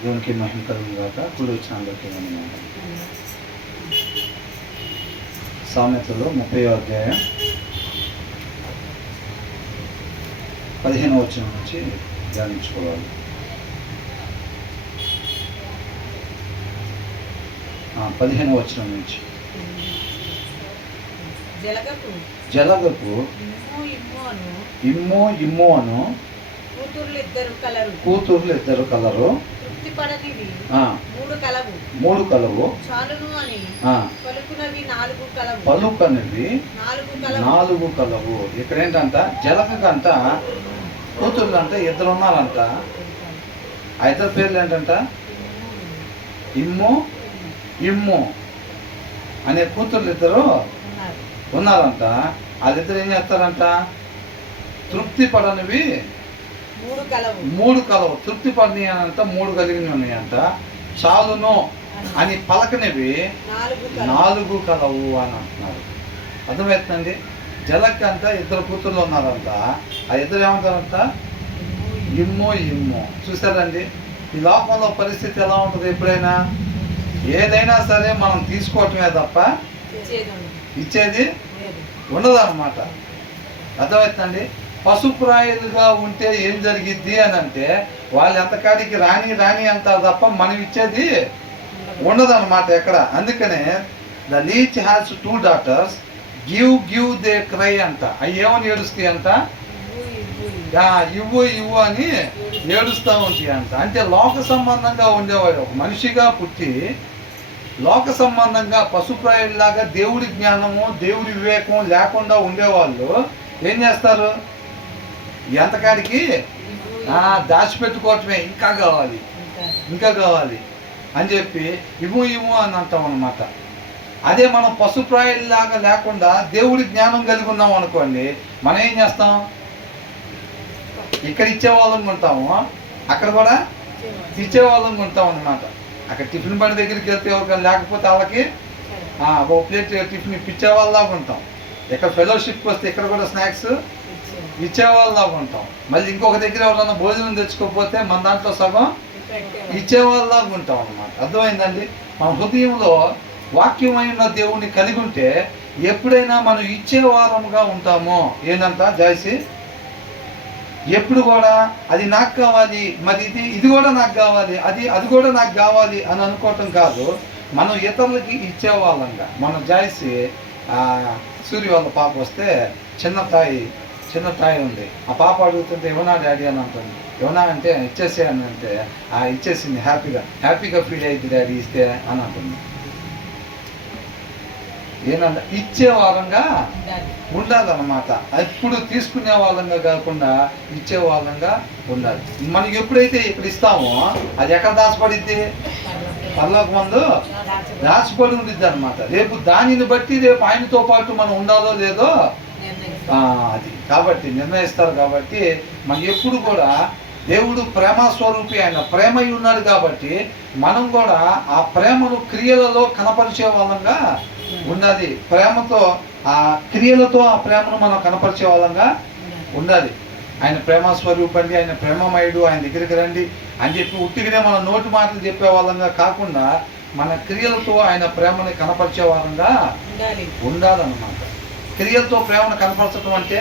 దేవునికి మహిమ కలుగును గాక. కూడి వచ్చిన అందరికీ వందనాలు. సామెతలు 30వ అధ్యాయం 15వ వచనం నుంచి ధ్యానించుకోవాలి. 15వ వచనం నుంచి జలగకు ఇమ్మో ఇమ్మో అను కూతుర్లు ఇద్దరు కలరు మూడు కలవు పలుకనివి నాలుగు కలవు. ఇక్కడ ఏంటంట, జలకంట కూతుర్లు అంట ఇద్దరు ఉన్నారంట. ఆ ఇద్దరు పేర్లు ఏంటంట, ఇమ్ము ఇమ్ము అనే కూతుర్లు ఇద్దరు ఉన్నారంట. వాళ్ళిద్దరు ఏం చేస్తారంట, తృప్తి పడనివి మూడు కలవు. తృప్తి పడని అంట మూడు కలిగినవి ఉన్నాయంట. చాలును అని పలకనివి నాలుగు కలవు అని అంటున్నారు. అర్థమవుతుందండి. జలక్ అంట ఇద్దరు కూతుర్లు ఉన్నారంట. ఆ ఇద్దరు ఏమంటారంట, ఇమ్ము ఇమ్ము. చూసారండి, ఈ లోకంలో పరిస్థితి ఎలా ఉంటుంది, ఎప్పుడైనా ఏదైనా సరే మనం తీసుకోవటమే తప్ప ఇచ్చేది ఉండదు అన్నమాట. అర్థమవుతుందండి. పశుప్రాయులుగా ఉంటే ఏం జరిగిద్ది అని అంటే, వాళ్ళు ఎంతకాడికి రాని రాని అంటారు తప్ప మనం ఇచ్చేది ఉండదు అన్నమాట ఎక్కడ. అందుకనే the Leach has 2 daughters, give they cry అంట. అవి ఏమని ఏడుస్తాయి అంట, ఇవ్వు ఇవ్వు అని ఏడుస్తూ ఉంటాయి అంట. అంటే లోక సంబంధంగా ఉండేవాడు ఒక మనిషిగా పుట్టి లోక సంబంధంగా పశుప్రాయుల్లాగా దేవుడి జ్ఞానము దేవుడి వివేకం లేకుండా ఉండేవాళ్ళు ఏం చేస్తారు, ఎంతకాడికి దాచిపెట్టుకోవటమే, ఇంకా కావాలి ఇంకా కావాలి అని చెప్పి ఇవ్వు ఇవ్వు అని అంటాం అన్నమాట. అదే మనం పశుప్రాయుల్లాగా లేకుండా దేవుడి జ్ఞానం కలిగి ఉన్నాం అనుకోండి, మనం ఏం చేస్తాం, ఇక్కడ ఇచ్చేవాళ్ళం ఉంటాము, అక్కడ కూడా ఇచ్చేవాళ్ళం ఉంటాం అన్నమాట. అక్కడ టిఫిన్ బండి దగ్గరికి వెళ్తే ఎవరికైనా లేకపోతే వాళ్ళకి ఒక ప్లేట్ టిఫిన్ ఇప్పించేవాళ్ళలాగా ఉంటాం. ఇక్కడ ఫెలోషిప్కి వస్తే ఇక్కడ కూడా స్నాక్స్ ఇచ్చేవాళ్ళలాగా ఉంటాం. మళ్ళీ ఇంకొక దగ్గర ఎవరైనా భోజనం తెచ్చుకోకపోతే మన దాంట్లో సగం ఇచ్చేవాళ్ళలాగా ఉంటాం అన్నమాట. అర్థమైందండి. మన హృదయంలో వాక్యమైన దేవుణ్ణి కలిగి ఉంటే ఎప్పుడైనా మనం ఇచ్చేవారముగా ఉంటామో. ఏంటంట జాయిసి, ఎప్పుడు కూడా అది నాకు కావాలి, మరి ఇది కూడా నాకు కావాలి, అది కూడా నాకు కావాలి అని అనుకోవటం కాదు, మనం ఇతరులకి ఇచ్చేవాళ్ళంగా. మన జాయిసి సూర్య వాళ్ళ పాప వస్తే చిన్న తాయి ఉంది. ఆ పాప అడుగుతుంటే ఏమన్నా డాడీ అని అంటుంది. ఏమన్నా అంటే ఇచ్చేసే అని అంటే ఇచ్చేసింది, హ్యాపీగా ఫీల్ అయింది డాడీ ఇస్తే అని అంటుంది. ఏమన్నా ఇచ్చే వారంగా ఉండాలన్నమాట. ఎప్పుడు తీసుకునే వాళ్ళంగా కాకుండా ఇచ్చే వాళ్ళంగా ఉండాలి. మనకి ఎప్పుడైతే ఇక్కడ ఇస్తామో అది ఎక్కడ దాచబడిద్ది, పరలోక మందు దాచబడి ఉండిద్ది అనమాట. రేపు దానిని బట్టి రేపు ఆయనతో పాటు మనం ఉండాలో లేదో అది కాబట్టి నిర్ణయిస్తారు. కాబట్టి మనం ఎప్పుడు కూడా దేవుడు ప్రేమ స్వరూపి, ఆయన ప్రేమై ఉన్నాడు కాబట్టి మనం కూడా ఆ ప్రేమను క్రియలలో కనపరిచే వాళ్ళంగా ఉండాలి. ప్రేమతో ఆ క్రియలతో ఆ ప్రేమను మనం కనపరిచే వాళ్ళంగా ఉండాలి. ఆయన ప్రేమ స్వరూపండి, ఆయన ప్రేమమయుడు, ఆయన దగ్గరికి రండి అని చెప్పి ఉట్టిగానే మన నోటి మాటలు చెప్పే వాళ్ళంగా కాకుండా మన క్రియలతో ఆయన ప్రేమని కనపరిచే వాళ్ళంగా ఉండాలన్నమాట. క్రియలతో ప్రేమను కనపరచడం అంటే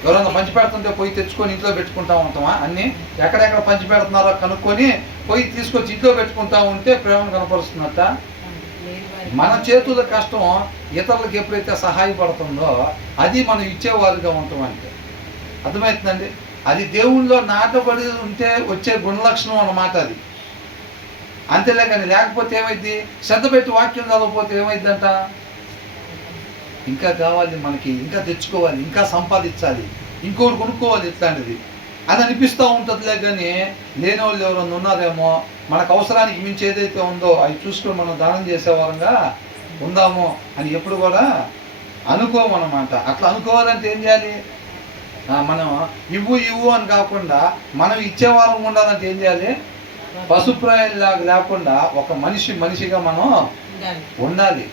ఎవరైనా పంచి పెడుతుంటే పోయి తెచ్చుకొని ఇంట్లో పెట్టుకుంటా ఉంటామా, అన్నీ ఎక్కడెక్కడ పంచి పెడుతున్నారో కనుక్కొని పోయి తీసుకొచ్చి ఇంట్లో పెట్టుకుంటా ఉంటే ప్రేమను కనపరుస్తున్నట్ట. మన చేతుల కష్టం ఇతరులకు ఎప్పుడైతే సహాయపడుతుందో అది మనం ఇచ్చేవారుగా ఉంటాం అంటే. అర్థమవుతుందండి. అది దేవుళ్ళలో నాటబడి ఉంటే వచ్చే గుణలక్షణం అన్నమాట అది. అంతేలే కానీ లేకపోతే ఏమైంది, శ్రద్ధ పెట్టి వాక్యం చదవకపోతే ఏమైందంట, ఇంకా కావాలి మనకి, ఇంకా తెచ్చుకోవాలి, ఇంకా సంపాదించాలి, ఇంకోటి కొనుక్కోవాలి, ఇట్లాంటిది అది అనిపిస్తూ ఉంటుందిలే. కానీ లేని వాళ్ళు ఎవరైనా ఉన్నారేమో, మనకు అవసరానికి మించి ఏదైతే ఉందో అవి చూసుకొని మనం దానం చేసేవారంగా ఉందాము అని ఎప్పుడు కూడా అనుకోమన్నమాట. అట్లా అనుకోవాలంటే ఏం చేయాలి, మనం ఇవ్వు అని కాకుండా మనం ఇచ్చేవారం ఉండాలంటే ఏం చేయాలి, పశుప్రాయుల్లాగా లేకుండా ఒక మనిషిగా మనం ఉండాలి.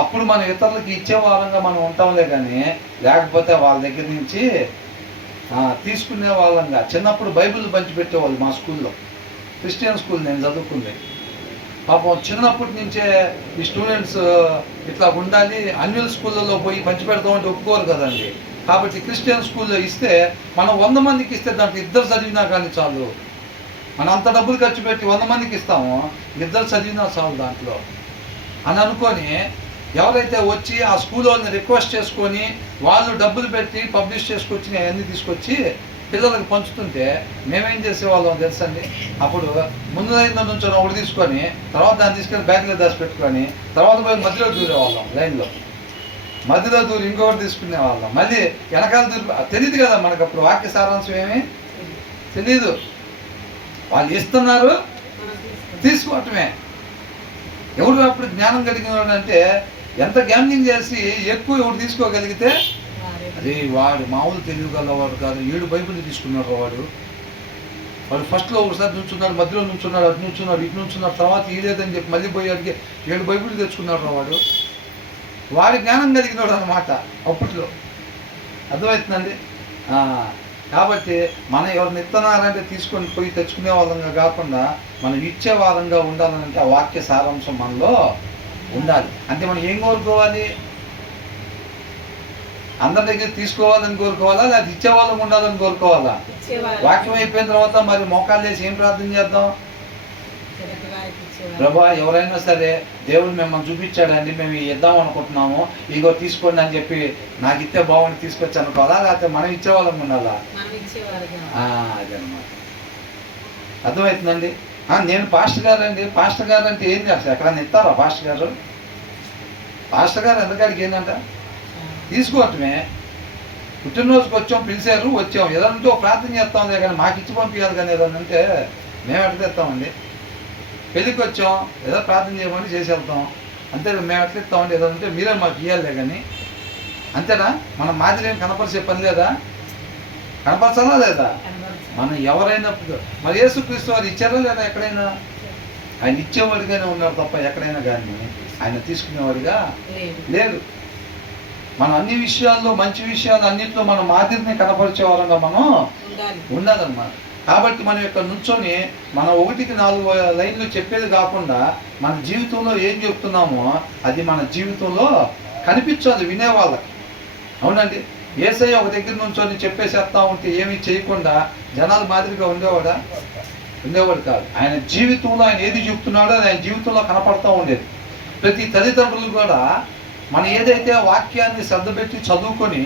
అప్పుడు మనం ఇతరులకి ఇచ్చేవారంగా మనం ఉంటాంలే. కానీ లేకపోతే వాళ్ళ దగ్గర నుంచి తీసుకునే వాళ్ళంగా. చిన్నప్పుడు బైబిల్ పంచిపెట్టేవాళ్ళు మా స్కూల్లో. క్రిస్టియన్ స్కూల్ నేను చదువుకుంది. పాపం చిన్నప్పటి నుంచే ఈ స్టూడెంట్స్ ఇట్లా ఉండాలి, అన్యుల్ స్కూళ్ళలో పోయి పంచిపెడతామంటే ఒప్పుకోరు కదండి. కాబట్టి క్రిస్టియన్ స్కూల్లో ఇస్తే మనం 100 మందికి ఇస్తే దాంట్లో 2 చదివినా కానీ చాలు. మనం అంత డబ్బులు ఖర్చు పెట్టి 100 మందికి ఇస్తామో 2 చదివినా చాలు దాంట్లో అని అనుకొని, ఎవరైతే వచ్చి ఆ స్కూల్లోని రిక్వెస్ట్ చేసుకొని వాళ్ళు డబ్బులు పెట్టి పబ్లిష్ చేసుకొచ్చి అవన్నీ తీసుకొచ్చి పిల్లలకు పంచుతుంటే మేమేం చేసేవాళ్ళం తెలుసండి. అప్పుడు ముందు లైన్లో నుంచి ఒకటి తీసుకొని తర్వాత దాన్ని తీసుకొని బ్యాగ్లో దాచి పెట్టుకొని తర్వాత పోయి మధ్యలో దూరేవాళ్ళం, లైన్లో మధ్యలో దూరి ఇంకొకటి తీసుకునేవాళ్ళం. మళ్ళీ వెనకాల దూరి తెలియదు కదా మనకు, అప్పుడు వాక్య సారాంశం ఏమీ తెలీదు. వాళ్ళు ఇస్తున్నారు, తీసుకోవటమే. ఎవరు అప్పుడు జ్ఞానం కలిగిన అంటే ఎంత గ్యామ్లింగ్ చేసి ఎక్కువ ఎవరు తీసుకోగలిగితే అదే వాడు మామూలు తెలియగలవాడు కాదు. 7 బైబిల్ తీసుకున్నాడు వాడు ఫస్ట్లో ఒకసారి నుంచున్నాడు, మధ్యలో నుంచున్నాడు, అటు నుంచున్నాడు, ఇటు నుంచున్నాడు, తర్వాత లేదని చెప్పి మళ్ళీ పోయి అడిగి 7 బైబిల్ తెచ్చుకున్నాడు వాడు. వాడి జ్ఞానం కలిగినాడు అన్నమాట అప్పట్లో. అర్థమవుతుందండి. కాబట్టి మనం ఎవరిని ఇస్తున్నారంటే తీసుకొని పోయి తెచ్చుకునే వాళ్ళంగా కాకుండా మనం ఇచ్చే వారంగా ఉండాలంటే ఆ వాక్య సారాంశం మనలో ఉండాలి. అంటే మనం ఏం కోరుకోవాలి? అందరి దగ్గర తీసుకోవాలని కోరుకోవాలా, లేదా ఇచ్చేవాళ్ళం ఉండాలని కోరుకోవాలా? వాక్యం అయిపోయిన తర్వాత మరి మోకాళ్ళు వేసి ఏం ప్రార్థన చేద్దాం? ప్రభా, ఎవరైనా సరే దేవుడు మిమ్మల్ని చూపించాడండి, మేము ఇద్దాం అనుకుంటున్నాము, ఇగో తీసుకోండి అని చెప్పి నాకు ఇస్తే బాగుండి తీసుకొచ్చి అనుకోవాలా, లేకపోతే మనం ఇచ్చేవాళ్ళం ఉండాలా? అదనమాట. అర్థమవుతుందండి. నేను పాస్టర్ గారు అండి. పాస్టర్ గారు అంటే ఏం చేస్తారు? ఎక్కడన్నా ఇస్తారా పాస్టర్ గారు? పాస్టర్ గారు ఎందుకడికి ఏంటంట తీసుకోవటమే. పుట్టినరోజుకి వచ్చాం, పిలిచారు, వచ్చాం, ఏదంటే ఒక ప్రార్థన చేస్తాం, కానీ మాకు ఇచ్చి పంపించాలి. కానీ ఏదన్నంటే మేము ఎట్లా తెస్తామండి? పెళ్ళికి వచ్చాం, ఏదో ప్రార్థన చేయమని చేసి వెళ్తాం అంతే. మేము ఎట్లా ఇస్తామండి? ఏదంటే మీరే మాకు ఇవ్వాలే కానీ, అంతేనా? మనం మాదిరి ఏం కనపరిచే పని లేదా? కనపరచాలా లేదా? మనం ఎవరైనా మరి యేసుక్రీస్తు వారు ఇచ్చారా లేదా? ఎక్కడైనా ఆయన ఇచ్చేవాడిగానే ఉన్నారు తప్ప ఎక్కడైనా కానీ ఆయన తీసుకునేవాడిగా లేదు. మనం అన్ని విషయాల్లో, మంచి విషయాలు అన్నింటిలో మన మాదిరిని కనపరిచేవారంగా మనం ఉండాలన్నమాట. కాబట్టి మనం ఇక్కడ నుంచొని మనం 1-4 లైన్లు చెప్పేది కాకుండా మన జీవితంలో ఏం చెప్తున్నామో అది మన జీవితంలో కనిపించాలి వినేవాళ్ళకి. అవునండి. యేసయ్య ఒక దగ్గర నుంచొని చెప్పేసేస్తా ఉంటే ఏమీ చేయకుండా జనాల మాదిరిగా ఉండేవాడు కాదు. ఆయన జీవితంలో ఆయన ఏది చెప్తున్నాడో అది ఆయన జీవితంలో కనపడతా ఉండేది. ప్రతి తల్లిదండ్రులు కూడా మనం ఏదైతే వాక్యాన్ని శ్రద్ధ పెట్టి చదువుకొని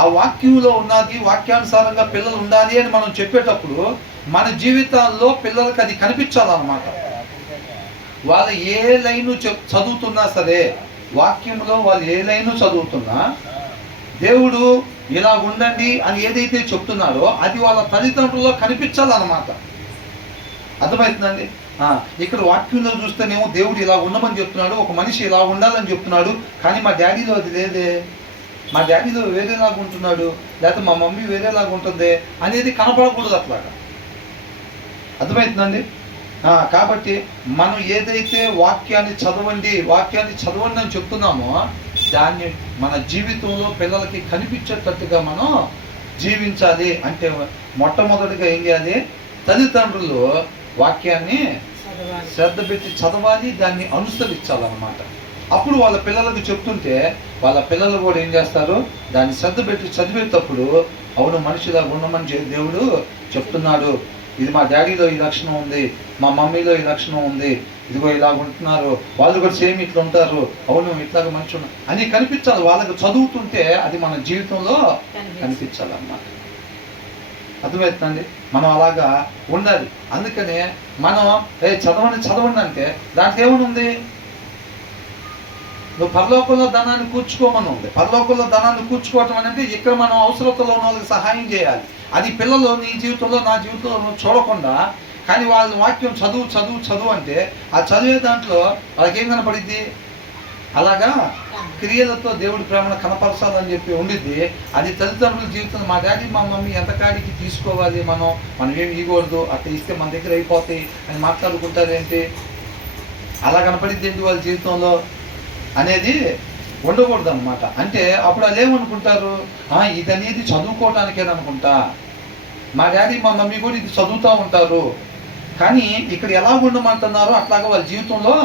ఆ వాక్యంలో ఉన్నది వాక్యానుసారంగా పిల్లలు ఉండాలి అని మనం చెప్పేటప్పుడు మన జీవితాల్లో పిల్లలకి అది కనిపించాలన్నమాట. వాళ్ళు ఏ లైను చదువుతున్నా సరే, వాక్యంలో వాళ్ళు ఏ లైను చదువుతున్నా దేవుడు ఇలా ఉండండి అని ఏదైతే చెప్తున్నారో అది వాళ్ళ తల్లిదండ్రుల్లో కనిపించాలన్నమాట. అర్థమవుతుందండి. ఇక్కడ వాక్యంలో చూస్తేనేమో దేవుడు ఇలా ఉండమని చెప్తున్నాడు, ఒక మనిషి ఇలా ఉండాలని చెప్తున్నాడు, కానీ మా డాడీలో అది లేదే, మా డాడీలో వేరేలాగా ఉంటున్నాడు, లేకపోతే మా మమ్మీ వేరేలాగా ఉంటుంది అనేది కనపడకూడదు అట్లాగా. అర్థమవుతుందండి. కాబట్టి మనం ఏదైతే వాక్యాన్ని చదవండి అని చెప్తున్నామో దాన్ని మన జీవితంలో పిల్లలకి కనిపించేటట్టుగా మనం జీవించాలి. అంటే మొట్టమొదటిగా ఏం చేయాలి? తల్లిదండ్రులు వాక్యాన్ని శ్రద్ధ పెట్టి చదవాలి, దాన్ని అనుసరించాలన్నమాట. అప్పుడు వాళ్ళ పిల్లలకు చెప్తుంటే వాళ్ళ పిల్లలు కూడా ఏం చేస్తారు? దాన్ని శ్రద్ధ పెట్టి చదివేటప్పుడు అవును మనిషిలా ఉండమని దేవుడు చెప్తున్నాడు, ఇది మా డాడీలో ఈ లక్షణం ఉంది, మా మమ్మీలో ఈ లక్షణం ఉంది, ఇదిగో ఇలా ఉంటున్నారు, వాళ్ళు కూడా సేమ్ ఇట్లా ఉంటారు, అవును ఇట్లాగా మంచి అని కనిపించాలి. వాళ్ళకు చదువుతుంటే అది మన జీవితంలో కనిపించాలన్నమాట. అర్థమవుతుందండి. మనం అలాగా ఉండాలి. అందుకనే మనం చదవండి అంటే దాంట్లో ఏమని ఉంది? నువ్వు పరలోకంలో ధనాన్ని కూర్చుకోమని ఉంది. పరలోకంలో ధనాన్ని కూర్చుకోవటం అంటే ఇక్కడ మనం అవసరతలో ఉన్న వాళ్ళకి సహాయం చేయాలి. అది పిల్లలు నీ జీవితంలో నా జీవితంలో చూడకుండా, కానీ వాళ్ళ వాక్యం చదువు అంటే ఆ చదివే దాంట్లో వాళ్ళకి ఏం కనపడిద్ది? అలాగా క్రియలతో దేవుడి ప్రేమను కనపరచాలని చెప్పి ఉండిద్ది. అది తల్లిదండ్రుల జీవితంలో మా డాడీ మా మమ్మీ ఎంత కాడికి తీసుకోవాలి, మనం ఏమి ఇవ్వకూడదు, అట్లా ఇస్తే మన దగ్గర అయిపోతాయి అని మాట్లాడుకుంటారేంటి, అలా కనపడిద్ది ఏంటి వాళ్ళ జీవితంలో అనేది ఉండకూడదు అన్నమాట. అంటే అప్పుడు వాళ్ళు ఏమనుకుంటారు? ఇది అనేది చదువుకోవటానికేననుకుంటా, మా డాడీ మా మమ్మీ కూడా ఇది చదువుతూ ఉంటారు, కానీ ఇక్కడ ఎలా ఉండమంటున్నారో అట్లాగా వాళ్ళ జీవితంలో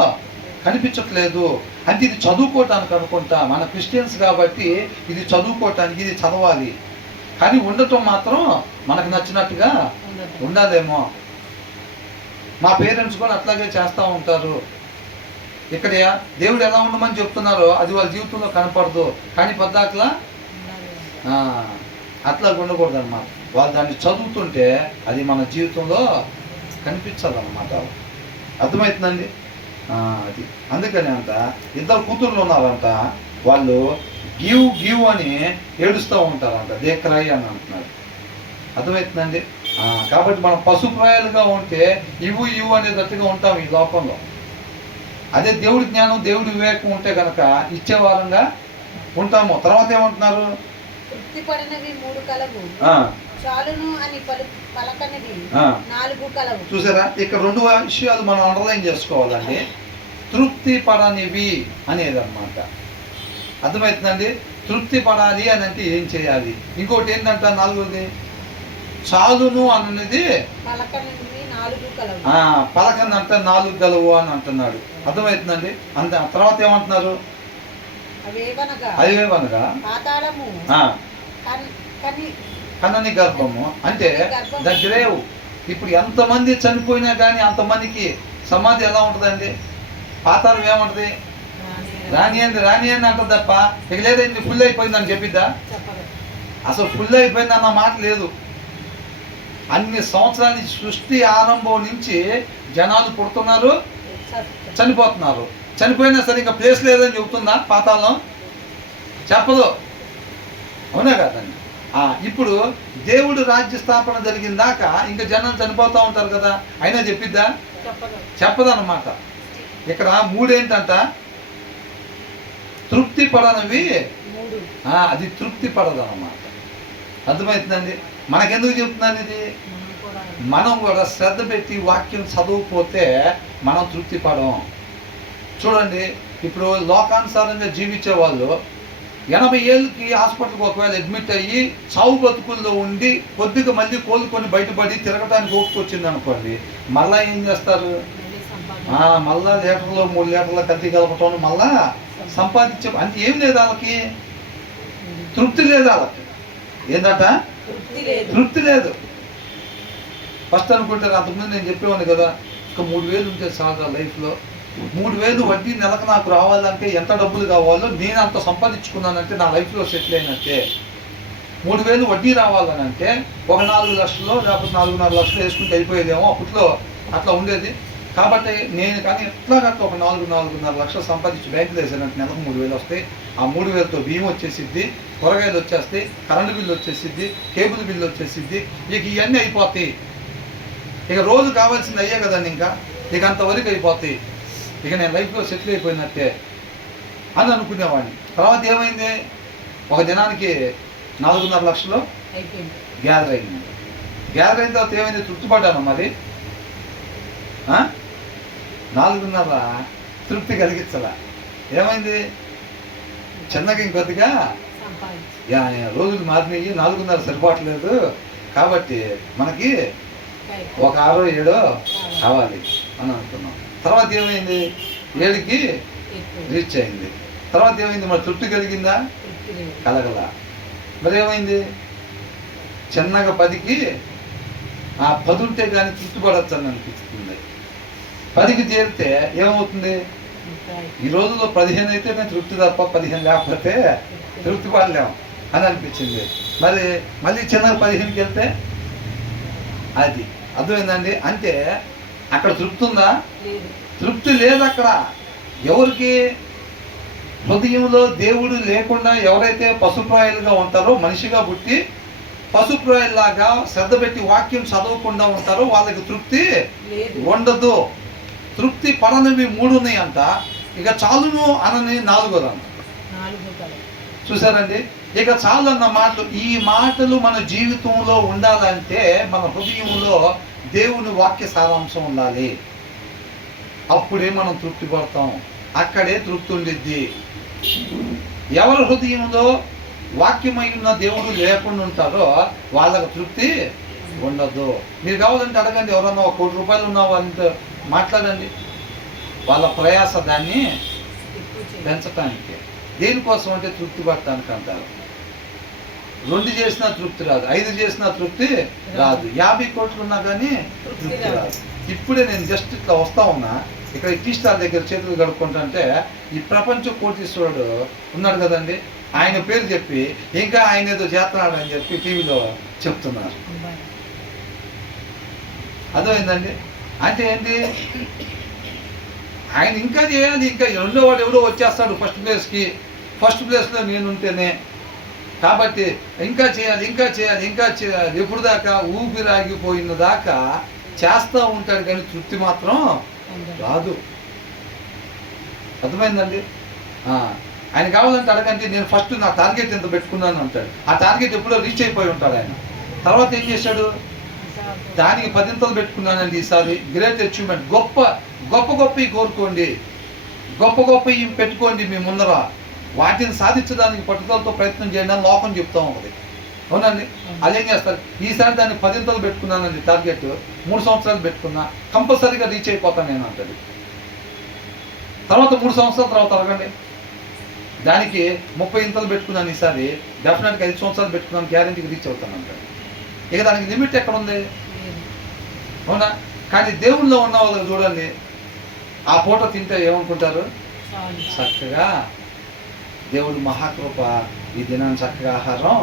కనిపించట్లేదు. అంటే ఇది చదువుకోవటానికి అనుకుంటా, మన క్రిస్టియన్స్ కాబట్టి ఇది చదువుకోవటానికి, ఇది చదవాలి. కానీ ఉండటం మాత్రం మనకు నచ్చినట్టుగా ఉండాలేమో. మా పేరెంట్స్ కూడా అట్లాగే చేస్తూ ఉంటారు. ఇక్కడ దేవుడు ఎలా ఉండమని చెప్తున్నారో అది వాళ్ళ జీవితంలో కనపడదు. కానీ పద్దాకలా అట్లా ఉండకూడదు అనమాట. వాళ్ళు దాన్ని చదువుతుంటే అది మన జీవితంలో కనిపించాలన్నమాట. అర్థమవుతుందండి? అది అందుకని అంట ఇద్దరు కూతుర్లు ఉన్నారంట, వాళ్ళు గివ్ అని ఏడుస్తూ ఉంటారంట. దే క్రై అని అంటున్నారు. అర్థమవుతుందండి? కాబట్టి మనం పశుప్రాయాలుగా ఉంటే ఇవ్వు అనేటట్టుగా ఉంటాం ఈ లోకంలో. అదే దేవుడి జ్ఞానం, దేవుడి వివేకం ఉంటే కనుక ఇచ్చేవారంగా ఉంటాము. తర్వాత ఏమంటున్నారు? చూసారా, ఇక్కడ 2 విషయాలు మనం అండర్లైన్ చేసుకోవాలండి. తృప్తి పడనివి అనేది అన్నమాట. అర్థమవుతుందండి? తృప్తి పడాలి అని అంటే ఏం చేయాలి? ఇంకోటి ఏంటంట 4వది, చాలును అనేది పలకనంట 4 గలవు అని అంటున్నాడు. అర్థమవుతుందండి? అంత తర్వాత ఏమంటున్నారు? అవేవనగా కన్నని గర్భము అంటే ద గ్రేవ్. ఇప్పుడు ఎంతమంది చనిపోయినా కానీ అంతమందికి సమాధి ఎలా ఉంటుందండి? పాతాళం ఏముంటది? రాని అని అంటుంది తప్ప ఇక లేదండి ఫుల్ అయిపోయిందని చెప్పిద్దా? అసలు ఫుల్ అయిపోయింది అన్న మాట లేదు. అన్ని సంవత్సరాల సృష్టి ఆరంభం నుంచి జనాలు పుడుతున్నారు, చనిపోతున్నారు. చనిపోయినా సరే ఇంకా ప్లేస్ లేదని చెబుతుందా పాతాళం? చెప్పదు. అవునా కదండి? ఇప్పుడు దేవుడు రాజ్య స్థాపన జరిగిన దాకా ఇంకా జనం చనిపోతూ ఉంటారు కదా, అయినా చెప్పిద్దా? చెప్పదన్నమాట. ఇక్కడ 3 ఏంటంట? తృప్తి పడనివి. అది తృప్తి పడదన్నమాట. అర్థమవుతుందండి? మనకెందుకు చెప్తున్నారు ఇది? మనం కూడా శ్రద్ధ పెట్టి వాక్యం చదవకపోతే మనం తృప్తి పడం. చూడండి, ఇప్పుడు లోకానుసారంగా జీవించే వాళ్ళు 80 ఏళ్ళకి హాస్పిటల్కి ఒకవేళ అడ్మిట్ అయ్యి చావు బతుకుల్లో ఉండి కొద్దిగా మళ్ళీ కోలుకొని బయటపడి తిరగటానికి ఓపుకొచ్చింది అనుకోండి, మళ్ళా ఏం చేస్తారు? మళ్ళా లీటర్లో 3 లీటర్ల కత్తి కలపటం, మళ్ళా సంపాదించే అంటే ఏం లేదు వాళ్ళకి, తృప్తి లేదు వాళ్ళకి. ఏంటంట? తృప్తి లేదు. ఫస్ట్ అనుకుంటారు, అంతకుముందు నేను చెప్పేవాడిని కదా, ఇంకా 3000 ఉంటే చాలు లైఫ్లో. 3000 వడ్డీ నెలకు నాకు రావాలంటే ఎంత డబ్బులు కావాలో నేను అంత సంపాదించుకున్నానంటే నా లైఫ్లో సెటిల్ అయినట్టే. 3000 వడ్డీ రావాలని అంటే ఒక 4 లక్షలు లేకపోతే 4.5 లక్షలు వేసుకుంటే అయిపోయేదేమో. అప్పట్లో అట్లా ఉండేది. కాబట్టి నేను కానీ ఎట్లాగట్లా ఒక 4.5 లక్షలు సంపాదించి బ్యాంకులో వేసానంటే నెలకు 3000 వస్తాయి. ఆ 3000తో బియ్యం వచ్చేసిద్ది, కూరగాయలు వచ్చేస్తాయి, కరెంటు బిల్లు వచ్చేసిద్ది, కేబుల్ బిల్లు వచ్చేసిద్ది. ఇక ఇవన్నీ అయిపోతాయి. ఇక రోజు కావాల్సింది అయ్యే కదండి. ఇంకా ఇక అంతవరకు అయిపోతాయి. ఇక నేను లైఫ్లో సెటిల్ అయిపోయినట్టే అని అనుకునేవాడిని. తర్వాత ఏమైంది? ఒక దినానికి 4.5 లక్షలు గ్యాదర్ అయింది. గ్యాదర్ అయిన తర్వాత ఏమైంది? తృప్తి పడ్డాను. మరి 4.5 తృప్తి కలిగించాల. ఏమైంది? చిన్నగా ఇంకొద్దిగా రోజులు మారినాయి, 4.5 సరిపోవట్లేదు. కాబట్టి మనకి ఒక 6-7 కావాలి అని అనుకున్నాం. తర్వాత ఏమైంది? 7కి రీచ్ అయింది. తర్వాత ఏమైంది? మరి తృప్తి కలిగిందా? కలగల. మరి ఏమైంది? చిన్నగా 10కి 10 ఉంటే కానీ తృప్తి పడవచ్చు అని అనిపిస్తుంది. 10కి చేరితే ఏమవుతుంది? ఈ రోజుల్లో 15 అయితే నేను తృప్తి తప్ప 15 లేకపోతే తృప్తి పడలేము అని అనిపించింది. మరి మళ్ళీ చిన్నగా 15కి వెళ్తే అది అర్థమైందండి. అంటే అక్కడ తృప్తి ఉందా? తృప్తి లేదు అక్కడ. ఎవరికి? హృదయంలో దేవుడు లేకుండా ఎవరైతే పశుప్రాయాలుగా ఉంటారో, మనిషిగా పుట్టి పశుప్రాయాల్లాగా శ్రద్ధ పెట్టి వాక్యం చదవకుండా ఉంటారో వాళ్ళకి తృప్తి ఉండదు. తృప్తి పడనివి 3 ఉన్నాయంట. ఇక చాలును అనని 4 చూసారండి? ఇక చాలు అన్న మాటలు, ఈ మాటలు మన జీవితంలో ఉండాలంటే మన హృదయంలో దేవుని వాక్య సారాంశం ఉండాలి. అప్పుడే మనం తృప్తి పడతాం. అక్కడే తృప్తి ఉండిద్ది. ఎవరి హృదయంలో వాక్యమై ఉన్న దేవుడు లేకుండా ఉంటారో వాళ్ళకి తృప్తి ఉండదు. మీరు కావాలంటే అడగండి, ఎవరన్నా ఒక ₹1,00,00,000 ఉన్న వాళ్ళతో మాట్లాడండి. వాళ్ళ ప్రయాస దాన్ని పెంచటానికి. దేనికోసం అంటే తృప్తి పడటానికి అంటారు. 2 చేసినా తృప్తి రాదు, 5 చేసినా తృప్తి రాదు, 50 కోట్లు ఉన్నా కానీ తృప్తి రాదు. ఇప్పుడే నేను జస్ట్ ఇట్లా వస్తా ఉన్నా, ఇక్కడ ఈ టీ స్టాల్ దగ్గర చేతులు కడుక్కుంటుంటే ఈ ప్రపంచ కోటీశ్వరుడు ఉన్నాడు కదండి, ఆయన పేరు చెప్పి ఇంకా ఆయన ఏదో చేస్తున్నాడు అని చెప్పి టీవీలో చెప్తున్నారు. అర్థమైందండి? అంటే ఏంటి, ఆయన ఇంకా చేయాలి, ఇంకా రెండో వాడు ఎవడో వచ్చేస్తాడు ఫస్ట్ ప్లేస్లో నేనుంటేనే, కాబట్టి ఇంకా చేయాలి ఇంకా చేయాలి ఇంకా చేయాలి, ఎప్పుడు దాకా ఊపిరాగిపోయిన దాకా చేస్తూ ఉంటాడు, కానీ తృప్తి మాత్రం రాదు. అర్థమైందండి? ఆయన కావాలంటే అడగండి, నేను ఫస్ట్ నా టార్గెట్ ఎంత పెట్టుకున్నాను అంటాడు. ఆ టార్గెట్ ఎప్పుడో రీచ్ అయిపోయి ఉంటాడు ఆయన. తర్వాత ఏం చేశాడు, దానికి 10 పెట్టుకున్నానండి ఈసారి, గ్రేట్ అచీవ్మెంట్, గొప్ప గొప్ప గొప్పవి కోరుకోండి, గొప్ప గొప్పవి పెట్టుకోండి మీ ముందర, వాటిని సాధించడానికి పట్టుదలతో ప్రయత్నం చేయండి అని లోకం చెప్తా ఉంటుంది. అవునండి? అదేం చేస్తారు, ఈసారి దాన్ని 10 పెట్టుకున్నానండి టార్గెట్, 3 సంవత్సరాలు పెట్టుకున్నా, కంపల్సరీగా రీచ్ అయిపోతాను నేను అంటాడు. తర్వాత 3 సంవత్సరాల తర్వాత అడగండి, దానికి 30 పెట్టుకున్నాను ఈసారి, డెఫినెట్గా 5 సంవత్సరాలు పెట్టుకున్నాను, గ్యారెంటీకి రీచ్ అవుతాను అంటాడు. ఇక దానికి లిమిట్ ఎక్కడ ఉంది? అవునా? కానీ దేవుళ్ళలో ఉన్న వాళ్ళు చూడండి, ఆ పూట తింటే ఏమనుకుంటారు, చక్కగా దేవుడు మహాకృప, ఈ దినాన్ని చక్కగా ఆహారం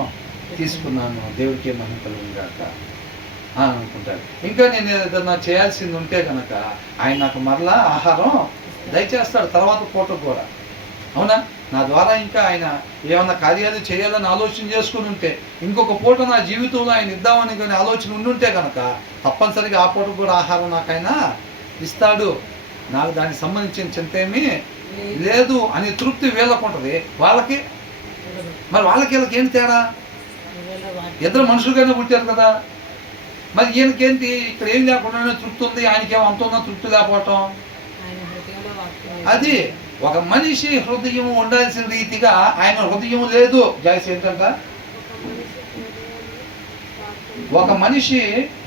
తీసుకున్నాను, దేవుడికి మహిమ కలుగుగాక అని అనుకుంటాడు. ఇంకా నేను ఏదన్నా చేయాల్సింది ఉంటే కనుక ఆయన నాకు మరలా ఆహారం దయచేస్తాడు తర్వాత పూటకు కూడా. అవునా? నా ద్వారా ఇంకా ఆయన ఏమన్నా కార్యాలు చేయాలని ఆలోచన చేసుకుని ఉంటే, ఇంకొక పూట నా జీవితంలో ఆయన ఇద్దామని కానీ ఆలోచన ఉండుంటే కనుక తప్పనిసరిగా ఆ పూట కూడా ఆహారం నాకు ఆయన ఇస్తాడు, నాకు దానికి సంబంధించిన చింత ఏమీ లేదు అని తృప్తి వీళ్ళకు ఉంటుంది. వాళ్ళకి మరి వీళ్ళకి ఏంటి తేడా? ఇద్దరు మనుషులుగానే పుట్టారు కదా, మరి ఈయనకేంటి ఇక్కడ ఏం లేకుండానే తృప్తి ఉంది, ఆయనకేమో అంత ఉన్నా తృప్తి లేకపోవటం. అది ఒక మనిషి హృదయం ఉండాల్సిన రీతిగా ఆయన హృదయం లేదు. జాయిస్ ఏంటంట, ఒక మనిషి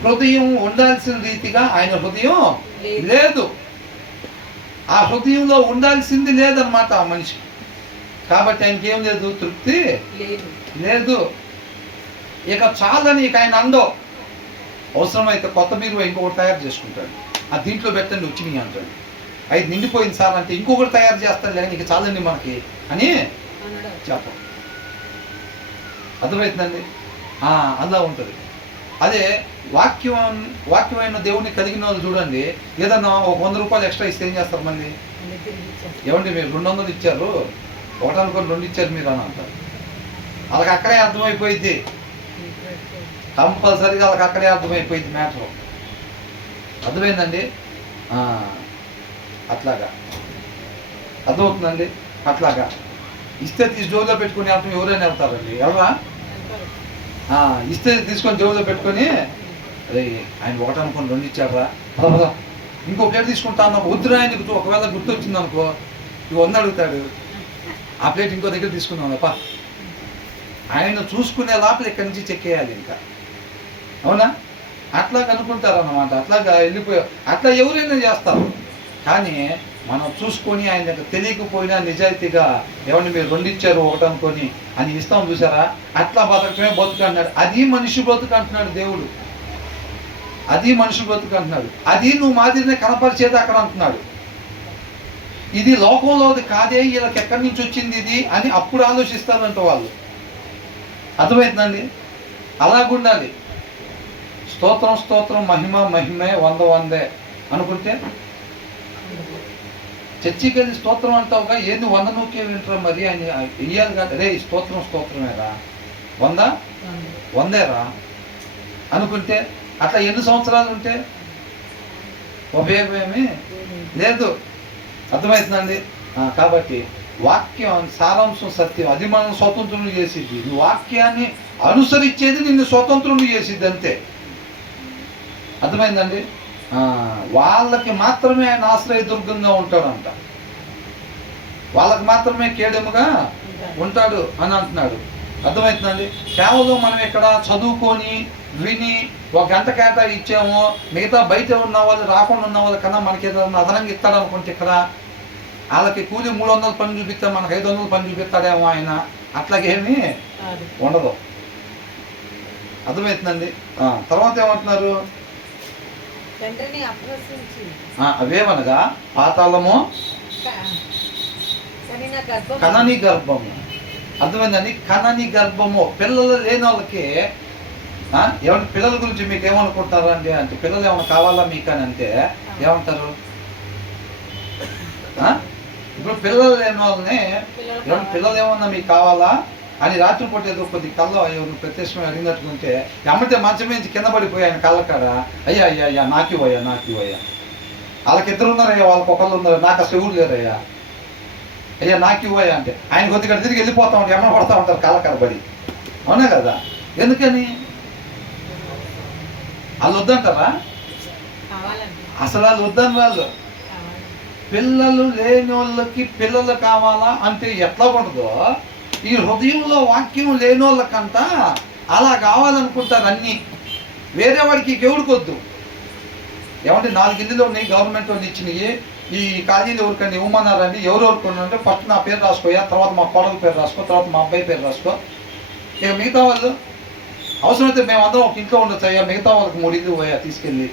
హృదయం ఉండాల్సిన రీతిగా ఆయన హృదయం లేదు, ఆ హృదయంలో ఉండాల్సింది లేదన్నమాట ఆ మనిషి. కాబట్టి ఆయనకి ఏం లేదు, తృప్తి లేదు. ఇక చాలని ఇక ఆయన అండో, అవసరమైతే కొత్త బీరువా ఇంకొకటి తయారు చేసుకుంటాడు, ఆ దీంట్లో పెట్టండి వచ్చినాయి అంటాడు. 5 నిండిపోయింది సార్ అంటే ఇంకొకటి తయారు చేస్తాను, లేక ఇక చాలండి మనకి అని చెప్ప. అర్థమవుతుందండి? అలా ఉంటుంది. అదే వాక్యమైన దేవుడిని కలిగిన వాళ్ళు చూడండి, ఏదన్నా ఒక ₹100 ఎక్స్ట్రా ఇస్తే ఏం చేస్తారు మళ్ళీ, ఏమండి మీరు 200 ఇచ్చారు, ఒకటి అనుకోని 2 ఇచ్చారు మీరు అని అంటారు. వాళ్ళకి అక్కడే అర్థమైపోయింది, కంపల్సరీగా వాళ్ళకి అక్కడే అర్థమైపోయింది మ్యాటర్. అర్థమైందండి? అట్లాగా అర్థమవుతుందండి. అట్లాగా ఇస్తే తీసి జోబులో పెట్టుకుని వెళ్తాం, ఎవరైనా వెళ్తారండి, ఎవరా ఇస్తే తీసుకొని జోబులో పెట్టుకొని, అదే ఆయన ఒకటి అనుకోని 2 ఇచ్చారా, ఇంకో ప్లేట్ తీసుకుంటా అన్న వద్దురా, ఆయనకు ఒకవేళ గుర్తు వచ్చింది అనుకో, ఇవి 100 అడుగుతాడు, ఆ ప్లేట్ ఇంకో దగ్గర తీసుకున్నాం తప్ప, ఆయన చూసుకునే లోపల ఇక్కడి నుంచి చెక్కేయాలి ఇంకా. అవునా? అట్లాగా అనుకుంటారు అన్నమాట. అట్లాగా వెళ్ళిపోయారు, అట్లా ఎవరైనా చేస్తారు. కానీ మనం చూసుకొని ఆయన దగ్గర తెలియకపోయినా నిజాయితీగా, ఏమంటే మీరు 2 ఇచ్చారు ఒకటి అనుకొని అని ఇస్తాం చూసారా, అట్లా బతకమే బతుకు అంటున్నాడు. అది మనిషి బతుకు అంటున్నాడు దేవుడు, అది మనిషి బతుకు అంటున్నాడు. అది నువ్వు మాదిరినే కనపరిచేది అక్కడ అంటున్నాడు. ఇది లోకంలోది కాదే, వీళ్ళకి ఎక్కడి నుంచి వచ్చింది ఇది అని అప్పుడు ఆలోచిస్తారంట వాళ్ళు. అర్థమవుతుందండి? అలాగుండాలి. స్తోత్రం స్తోత్రం, మహిమ మహిమే, 100 అనుకుంటే, చర్చికి వెళ్ళి స్తోత్రం అంటావుగా, ఏంది 100 నూకే వింటారా మరి, ఆయన వెయ్యాలి కాదు, రే స్తోత్రం స్తోత్రమేరా, 100 అనుకుంటే అట్లా ఎన్ని సంవత్సరాలు ఉంటే ఉపయోగమేమీ లేదు. అర్థమవుతుందండి? కాబట్టి వాక్యం సారాంశం సత్యం, అది మనం స్వతంత్రులు చేసిద్ది. వాక్యాన్ని అనుసరించేది నిన్ను స్వతంత్రులు చేసిద్ది అంతే. అర్థమైందండి? వాళ్ళకి మాత్రమే ఆయన ఆశ్రయదుర్గంగా ఉంటాడంట, వాళ్ళకి మాత్రమే కేడెముగా ఉంటాడు అని అంటున్నాడు. అర్థమవుతుందండి? కేవలం మనం ఇక్కడ చదువుకొని విని ఒక గంట కేటాయించాము, మిగతా బయట ఉన్న వాళ్ళు రాకుండా ఉన్న వాళ్ళ కన్నా మనకి ఏదైనా అదనంగా ఇస్తాడు అనుకుంటే ఇక్కడ వాళ్ళకి కూలి 300 పని చూపిస్తే మనకు 500 పని చూపిస్తాడేమో ఆయన. అట్లాగేమీ ఉండదు. అర్థమవుతుందండి. తర్వాత ఏమంటున్నారు? అవేమనగా పాతాళము, కనని గర్భము. అర్థమైందండి. కనని గర్భము. పిల్లలు లేని వాళ్ళకి ఏమన్నా పిల్లల గురించి మీకు ఏమనుకుంటారు అండి అంటే, పిల్లలు ఏమైనా కావాలా మీకు అని అంటే ఏమంటారు? ఇప్పుడు పిల్లలు లేని వాళ్ళని ఏమన్నా పిల్లలు ఏమన్నా మీకు కావాలా అని రాత్రిపూట ఏదో కొద్ది కళ్ళ ఎవరు ప్రత్యక్షంగా అడిగినట్టుకుంటే ఎమ్మటే మంచం నుంచి కింద పడిపోయి ఆయన కళ్ళ కాడ అయ్యా అయ్యా అయ్యా నాకివయ్యా నాకివయ్యా. వాళ్ళకి ఇద్దరు ఉన్నారయ్యా, వాళ్ళకి ఒకళ్ళు ఉన్నారు, నాకు అసలు ఎవరు లేరయ్యా, అయ్యా నాకివయ్యా అంటే ఆయన కొద్దిగా తిరిగి వెళ్ళిపోతా ఉంటారు, ఎమ్మ పడతా ఉంటారు కళ్ళ కడబడి. అవునా కదా? ఎందుకని వాళ్ళు వద్దంటారా? అసలు వాళ్ళు వద్దని వాళ్ళు. పిల్లలు లేని వాళ్ళకి పిల్లలు కావాలా అంటే ఎట్లా ఉండదో, ఈ హృదయంలో వాక్యం లేని వాళ్ళకంట అలా కావాలనుకుంటారు అన్నీ. వేరే వాడికి ఎవరికొద్దు. ఏమంటే 4 ఇల్లులు ఉన్నాయి, గవర్నమెంట్ వాళ్ళు ఇచ్చినాయి, ఈ కాలేజీలు ఎవరికన్నా ఇవ్వమన్నారండి, ఎవరెవరికి అంటే ఫస్ట్ నా పేరు రాసుకోయా, తర్వాత మా కోడల పేరు రాసుకో, తర్వాత మా అబ్బాయి పేరు రాసుకో. ఇక మిగతా వాళ్ళు అవసరమైతే మేమందరం ఒక ఇంట్లో ఉండొచ్చు అయ్యా, మిగతా వాళ్ళకి 3 ఇల్లు పోయా తీసుకెళ్ళి.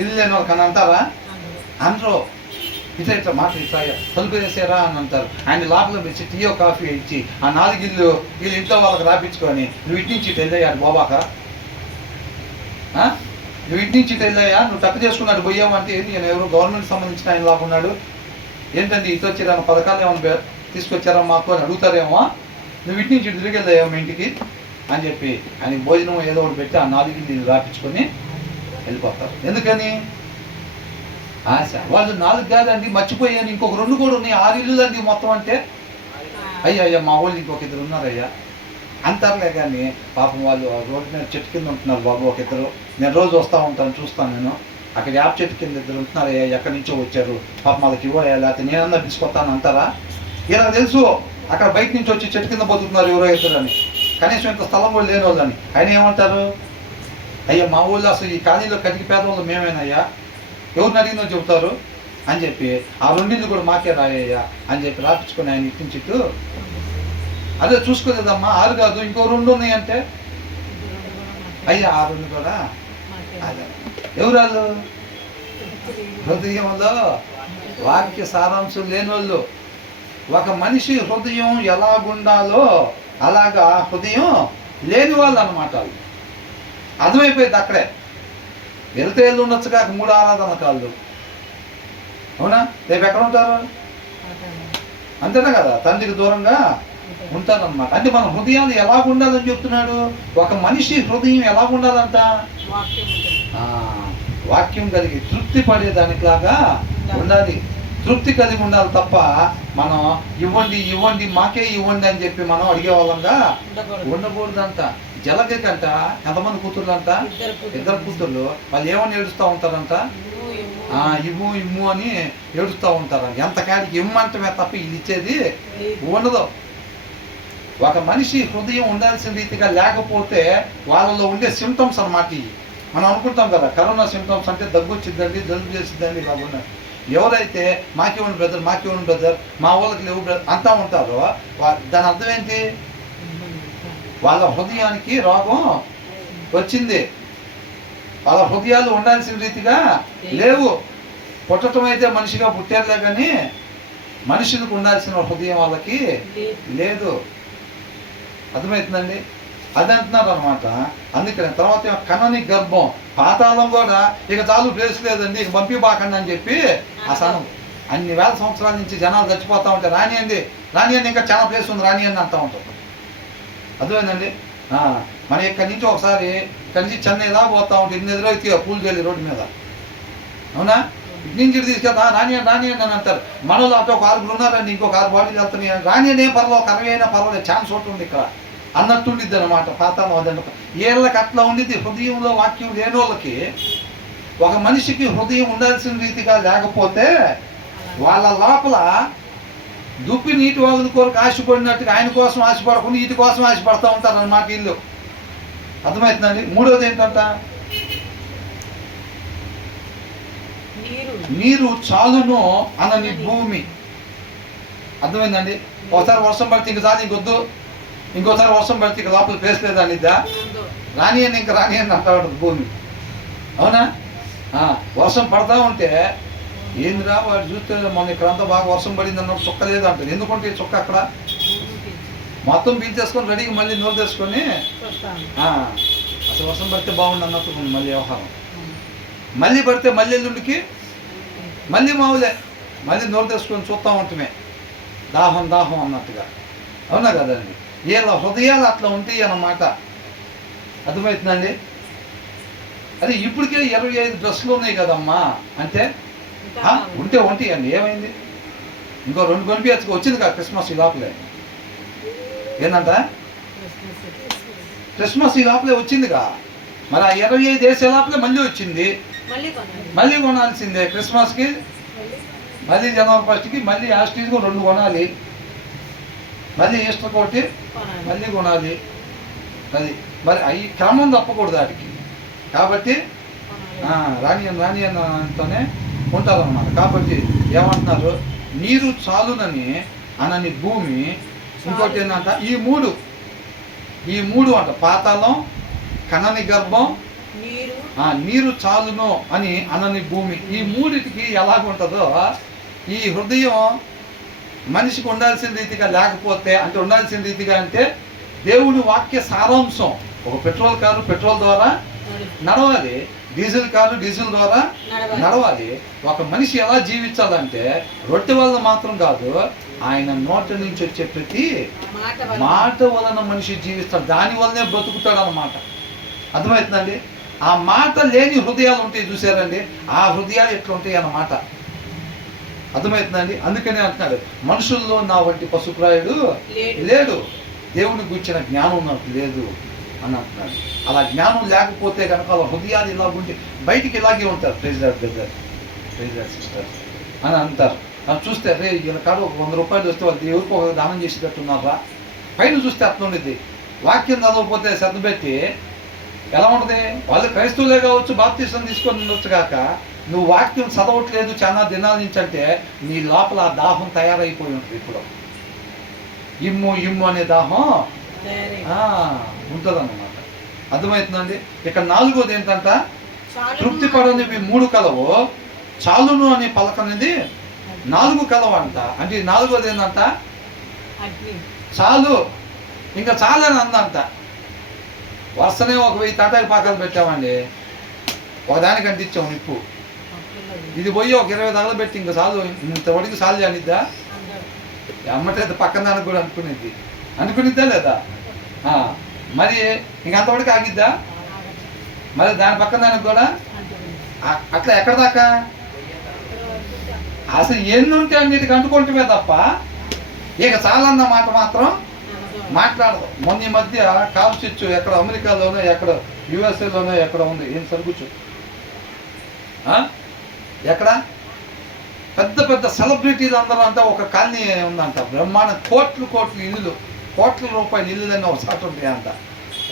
ఇల్లు లేని వాళ్ళకి అని అంటారా? అందరూ ఇట్లా మాట ఇట్లా తలుపు వేసారా అని అంటారు. ఆయన లోపల పెట్టి టీయో కాఫీ ఇచ్చి ఆ 4 ఇల్లు వీళ్ళు ఇంట్లో వాళ్ళకి రాపించుకొని నువ్వు ఇటు నుంచి ఇటు వెళ్ళాయా బాబాక, నువ్వు ఇటు నుంచి ఇటు వెళ్ళాయా, నువ్వు తప్పు చేసుకున్నాడు పోయావు అంటే ఏంటి, నేను ఎవరు గవర్నమెంట్ సంబంధించిన ఆయన లాగున్నాడు ఏంటండి, ఇటు వచ్చారా పథకాలు ఏమైనా తీసుకొచ్చారా మాకు అని అడుగుతారేమో. నువ్వు ఇటు నుంచి ఇటు తిరిగి వెళ్దాయా మీ ఇంటికి అని చెప్పి ఆయనకి భోజనం ఏదో ఒకటి పెట్టి ఆ 4 ఇల్లు రాపించుకొని వెళ్ళిపోతారు. ఎందుకని? ఆశ. వాళ్ళు 4 కాదండి మర్చిపోయాను, ఇంకొక 2 కూడా ఉన్నాయి, 6 ఇల్లు అండి మొత్తం అంటే. అయ్యా అయ్యా మా వాళ్ళు ఇంకొక 2 ఉన్నారయ్యా అంటారులే. కానీ పాపం వాళ్ళు రోడ్డు మీద చెట్టు కింద ఉంటున్నారు బాబు ఒక 2. నేను రోజు వస్తూ ఉంటాను, చూస్తాను నేను. అక్కడ యాప్ చెట్టు కింద 2 ఉంటున్నారయ్యా, ఎక్కడి నుంచో వచ్చారు పాపం వాళ్ళకి ఇవ్వయా, లేకపోతే నేనన్నా తీసుకొస్తాను అంటారా? ఇలా తెలుసు అక్కడ బయట నుంచి వచ్చి చెట్టు కింద బతుకుతున్నారు ఎవరో 2 అని, కనీసం ఇంత స్థలం కూడా లేని వాళ్ళని. ఆయన ఏమంటారు? అయ్యా మా ఊళ్ళో అసలు ఈ కాలనీలో కటికి పేదవాళ్ళు మేమేనయ్యా, ఎవరిని అడిగినో చెబుతారు అని చెప్పి ఆ 2 ఇల్లు కూడా మాకే రాయ్యా అని చెప్పి రాపించుకొని ఆయన ఇటు నుంచి ఇటు. అదే చూసుకోలేదమ్మా 6 కాదు ఇంకో 2 ఉన్నాయంటే అయ్యా ఆ 2 కూడా అదే. ఎవరాళ్ళు? హృదయంలో వాక్య సారాంశం లేని వాళ్ళు. ఒక మనిషి హృదయం ఎలాగుండాలో అలాగా హృదయం లేని వాళ్ళు అన్నమాట. అర్థమైపోయింది అక్కడే. వెళ్తే వెళ్ళి ఉండొచ్చు కాక 3 ఆరాధన కాళ్ళు. అవునా? రేపు ఎక్కడ ఉంటారు? అంతేనా కదా, తండ్రికి దూరంగా ఉంటారన్నమాట. అంటే మన హృదయాలు ఎలాగుండాలని చెప్తున్నాడు. ఒక మనిషి హృదయం ఎలాగుండాలంట? వాక్యం కలిగి తృప్తి పడేదానిలాగా ఉండాలి. తృప్తి కలిగి ఉండాలి తప్ప మనం ఇవ్వండి ఇవ్వండి మాకే ఇవ్వండి అని చెప్పి మనం అడిగే వాళ్ళంగా ఉండకూడదంట. జలగకంట ఎంతమంది కూతుర్లు అంట? 2 కూతుర్లు. వాళ్ళు ఏమని ఏడుస్తూ ఉంటారంట? ఇవ్వు ఇమ్ము అని ఏడుస్తూ ఉంటారంట. ఎంత కాడికి ఇమ్మంటమే తప్ప ఇది ఇచ్చేది ఉండదు. ఒక మనిషి హృదయం ఉండాల్సిన రీతిగా లేకపోతే వాళ్ళలో ఉండే సిమ్టమ్స్ అన్నమాట. మనం అనుకుంటాం కదా కరోనా సిమ్టమ్స్ అంటే దగ్గు వచ్చిందండి, జలుబు చేసిందండి కాకుండా. ఎవరైతే మాకేమని బ్రదర్ మా వాళ్ళకి లేవు బ్రదర్ అంటూ ఉంటారో దాని అర్థం ఏంటి? వాళ్ళ హృదయానికి రోగం వచ్చింది. వాళ్ళ హృదయాలు ఉండాల్సిన రీతిగా లేవు. పుట్టడం అయితే మనిషిగా పుట్టారులే కానీ మనుషులకు ఉండాల్సిన హృదయం వాళ్ళకి లేదు. అర్థమవుతుందండి? అది అంటున్నారు అనమాట. అందుకని తర్వాత కనని గర్భం, పాతాళం కూడా ఇక చాలు ప్లేస్ లేదండి ఇక పంపిబాకండి అని చెప్పి అసలు అన్ని వేల సంవత్సరాల నుంచి జనాలు చచ్చిపోతూ ఉంటారు. రానియండి ఇంకా చాలా ప్లేస్ ఉంది రానియండి అంటూ ఉంటారు. అర్థమైందండి? మన ఇక్కడి నుంచి ఒకసారి ఇక్కడి నుంచి చెన్నై దాకా పోతా ఉంటే 8 ఎదురైతే పూలు చేయలేదు రోడ్డు మీద. అవునా? ఇటు నుంచి ఇటు తీసుకెళ్తా రానియండి అని అంటారు. మనలో అటు ఒక 6 ఉన్నారండి, ఇంకొక 6 బాడీలు వెళ్తున్నాయి. రానియండి ఏం పర్వాలేదు, 60 అయినా పర్వాలేదు, ఛాన్స్ ఒకటి ఉంది ఇక్కడ అన్నట్టుండిద్ది అనమాట. పాతాళం అదండి. ఏళ్ళకి అట్లా ఉండిద్ది. హృదయంలో వాక్యం లేని వాళ్ళకి, ఒక మనిషికి హృదయం ఉండాల్సిన రీతిగా లేకపోతే వాళ్ళ లోపల దుప్పి నీటి వాళ్ళ కొరకు ఆశపడినట్టుగా ఆయన కోసం ఆశపడకుండా వీటి కోసం ఆశపడతా ఉంటారు అన్నమాట వీళ్ళు. అర్థమవుతుందండి. మూడోది ఏంటంట, నీరు చాలును అనని భూమి. అర్థమైందండి. ఒకసారి వర్షం పడితే ఇంకోసారి ఇంకొద్దు, ఇంకోసారి వర్షం పడితే ఇక లోపల ప్లేస్ లేదా అనిద్దా, రాని అని ఇంకా రాని అని అంటా ఉంటుంది భూమి. అవునా? వర్షం పడతా ఉంటే ఏందిరా వాడు చూస్తే మొన్న ఇక్కడంతా బాగా వర్షం పడింది అన్నప్పుడు చుక్క లేదు అంటారు. ఎందుకంటే చుక్క అక్కడ మొత్తం పీల్చేసుకొని రెడీగా మళ్ళీ నోరు తెచ్చుకొని అసలు వర్షం పడితే బాగుండు అన్నట్టు ఉంది మళ్ళీ వ్యవహారం. మళ్ళీ పడితే మళ్ళీ ఎల్లుండికి మళ్ళీ మావులే, మళ్ళీ నోరు తెచ్చుకొని చూస్తూ ఉంటమే దాహం దాహం అన్నట్టుగా. అవునా కదండి. వీళ్ళ హృదయాలు అట్లా ఉంటాయి అన్నమాట. అర్థమవుతుందండి. అది ఇప్పటికే 25 డ్రెస్సులు ఉన్నాయి కదమ్మా అంటే ఉంటే ఉంటాయండి. ఏమైంది, ఇంకో 2 కొనిపించక వచ్చింది కదా క్రిస్మస్ ఈ లోపలే. ఏంటంట క్రిస్మస్ ఈ లోపలే వచ్చిందిగా. మరి ఆ 25 వేసే లోపలే మళ్ళీ వచ్చింది, మళ్ళీ కొనాల్సిందే. క్రిస్మస్కి మళ్ళీ జనవరి 1కి మళ్ళీ యాస్టీజ్కి 2 కొనాలి, మళ్ళీ ఈస్టర్ ఒకటి మళ్ళీ కొనాలి. అది మరి అవి క్రమం తప్పకూడదు వాటికి. కాబట్టి రాని అంతోనే ఉంటారన్నమాట. కాబట్టి ఏమంటున్నారు, నీరు చాలునని అనని భూమి. ఇంకోటి ఏంటంట, ఈ మూడు అంట, పాతాళం, కనని గర్భం, నీరు చాలును అని అనని భూమి. ఈ మూడిటికి ఎలాగుంటుందో ఈ హృదయం మనిషికి ఉండాల్సిన రీతిగా లేకపోతే, అంటే ఉండాల్సిన రీతిగా అంటే దేవుని వాక్య సారాంశం. ఒక పెట్రోల్ కారు పెట్రోల్ ద్వారా నడవాలి, డీజిల్ కారు డీజిల్ ద్వారా నడవాలి. ఒక మనిషి ఎలా జీవించాలంటే రొట్టె వల్ల మాత్రం కాదు, ఆయన నోటి నుంచి వచ్చే ప్రతి మాట వలన మనిషి జీవిస్తాడు, దాని వల్లనే బ్రతుకుతాడు అన్నమాట. అర్థమవుతుందండి. ఆ మాట లేని హృదయాలు ఉంటాయి చూసారండి, ఆ హృదయాలు ఎట్లా ఉంటాయి అన్నమాట. అర్థమవుతుందండి. అందుకనే అంటున్నాడు, మనుషుల్లో నా వంటి పశుప్రాయుడు లేడు, దేవుని గురించిన జ్ఞానం నాకు లేదు అని అంటున్నాడు. అలా జ్ఞానం లేకపోతే కనుక వాళ్ళ హృదయాలు ఇలా ఉంటే బయటికి ఇలాగే ఉంటారు. Praise Lord brother, praise Lord sister అని అంటారు. అది చూస్తే రే వీళ్ళ కాదు ఒక 100 రూపాయలు వస్తే వాళ్ళు ఎవరికో ఒక దానం చేసేటట్టున్నారా. పైన చూస్తే అట్లా ఉండేది. వాక్యం చదవకపోతే శ్రద్ధ పెట్టి ఎలా ఉంటుంది, వాళ్ళు క్రైస్తవులే కావచ్చు, బాప్తిసం తీసుకొని ఉండొచ్చు కాక, నువ్వు వాక్యం చదవట్లేదు చాలా దినాల నుంచి అంటే నీ లోపల ఆ దాహం తయారైపోయి ఉంటుంది. ఇప్పుడు ఇమ్ము అనే దాహం ఉంటుందన్నమాట. అర్థమవుతుందండి. ఇక్కడ 4వది ఏంటంట, తృప్తి పడనివి 3 కలవు, చాలును అనే పలకనేది 4 కలవంట. అంటే 4వది ఏంటంట, చాలు, ఇంకా చాలని అందంట. వస్తనే ఒక 1000 తాటాకి పాకాలు పెట్టామండి, ఒకదానికి అంటించాం నిప్పు, ఇది పోయి ఒక 20 తగలబెట్టి ఇంకా చాలు, ఇంతవరకు చాలు అనిద్దా, అమ్మటే పక్కన దానికి కూడా అనుకునిద్దా లేదా, మరి ఇంకంతవరకు ఆగిద్దా, మరి దాని పక్కన దానికి కూడా అట్లా ఎక్కడ దాకా అసలు ఎన్ని ఉంటే అన్నిటికి అంటుకుంటమే తప్ప ఇక చాలన్న మాట మాత్రం మాట్లాడదు. మొన్న ఈ మధ్య కాల్ స్విచ్ ఎక్కడ అమెరికాలోనో ఎక్కడ యుఎస్ఏలోనో ఎక్కడ ఉంది, ఏం సరుకుచ్చు ఎక్కడ పెద్ద పెద్ద సెలబ్రిటీలు అందరూ అంతా ఒక కాలనీ ఉందంట, బ్రహ్మాండ కోట్ల ఇల్లులు, కోట్ల రూపాయల ఇల్లులన్నీ ఒకసారి ఉంటాయి అంట.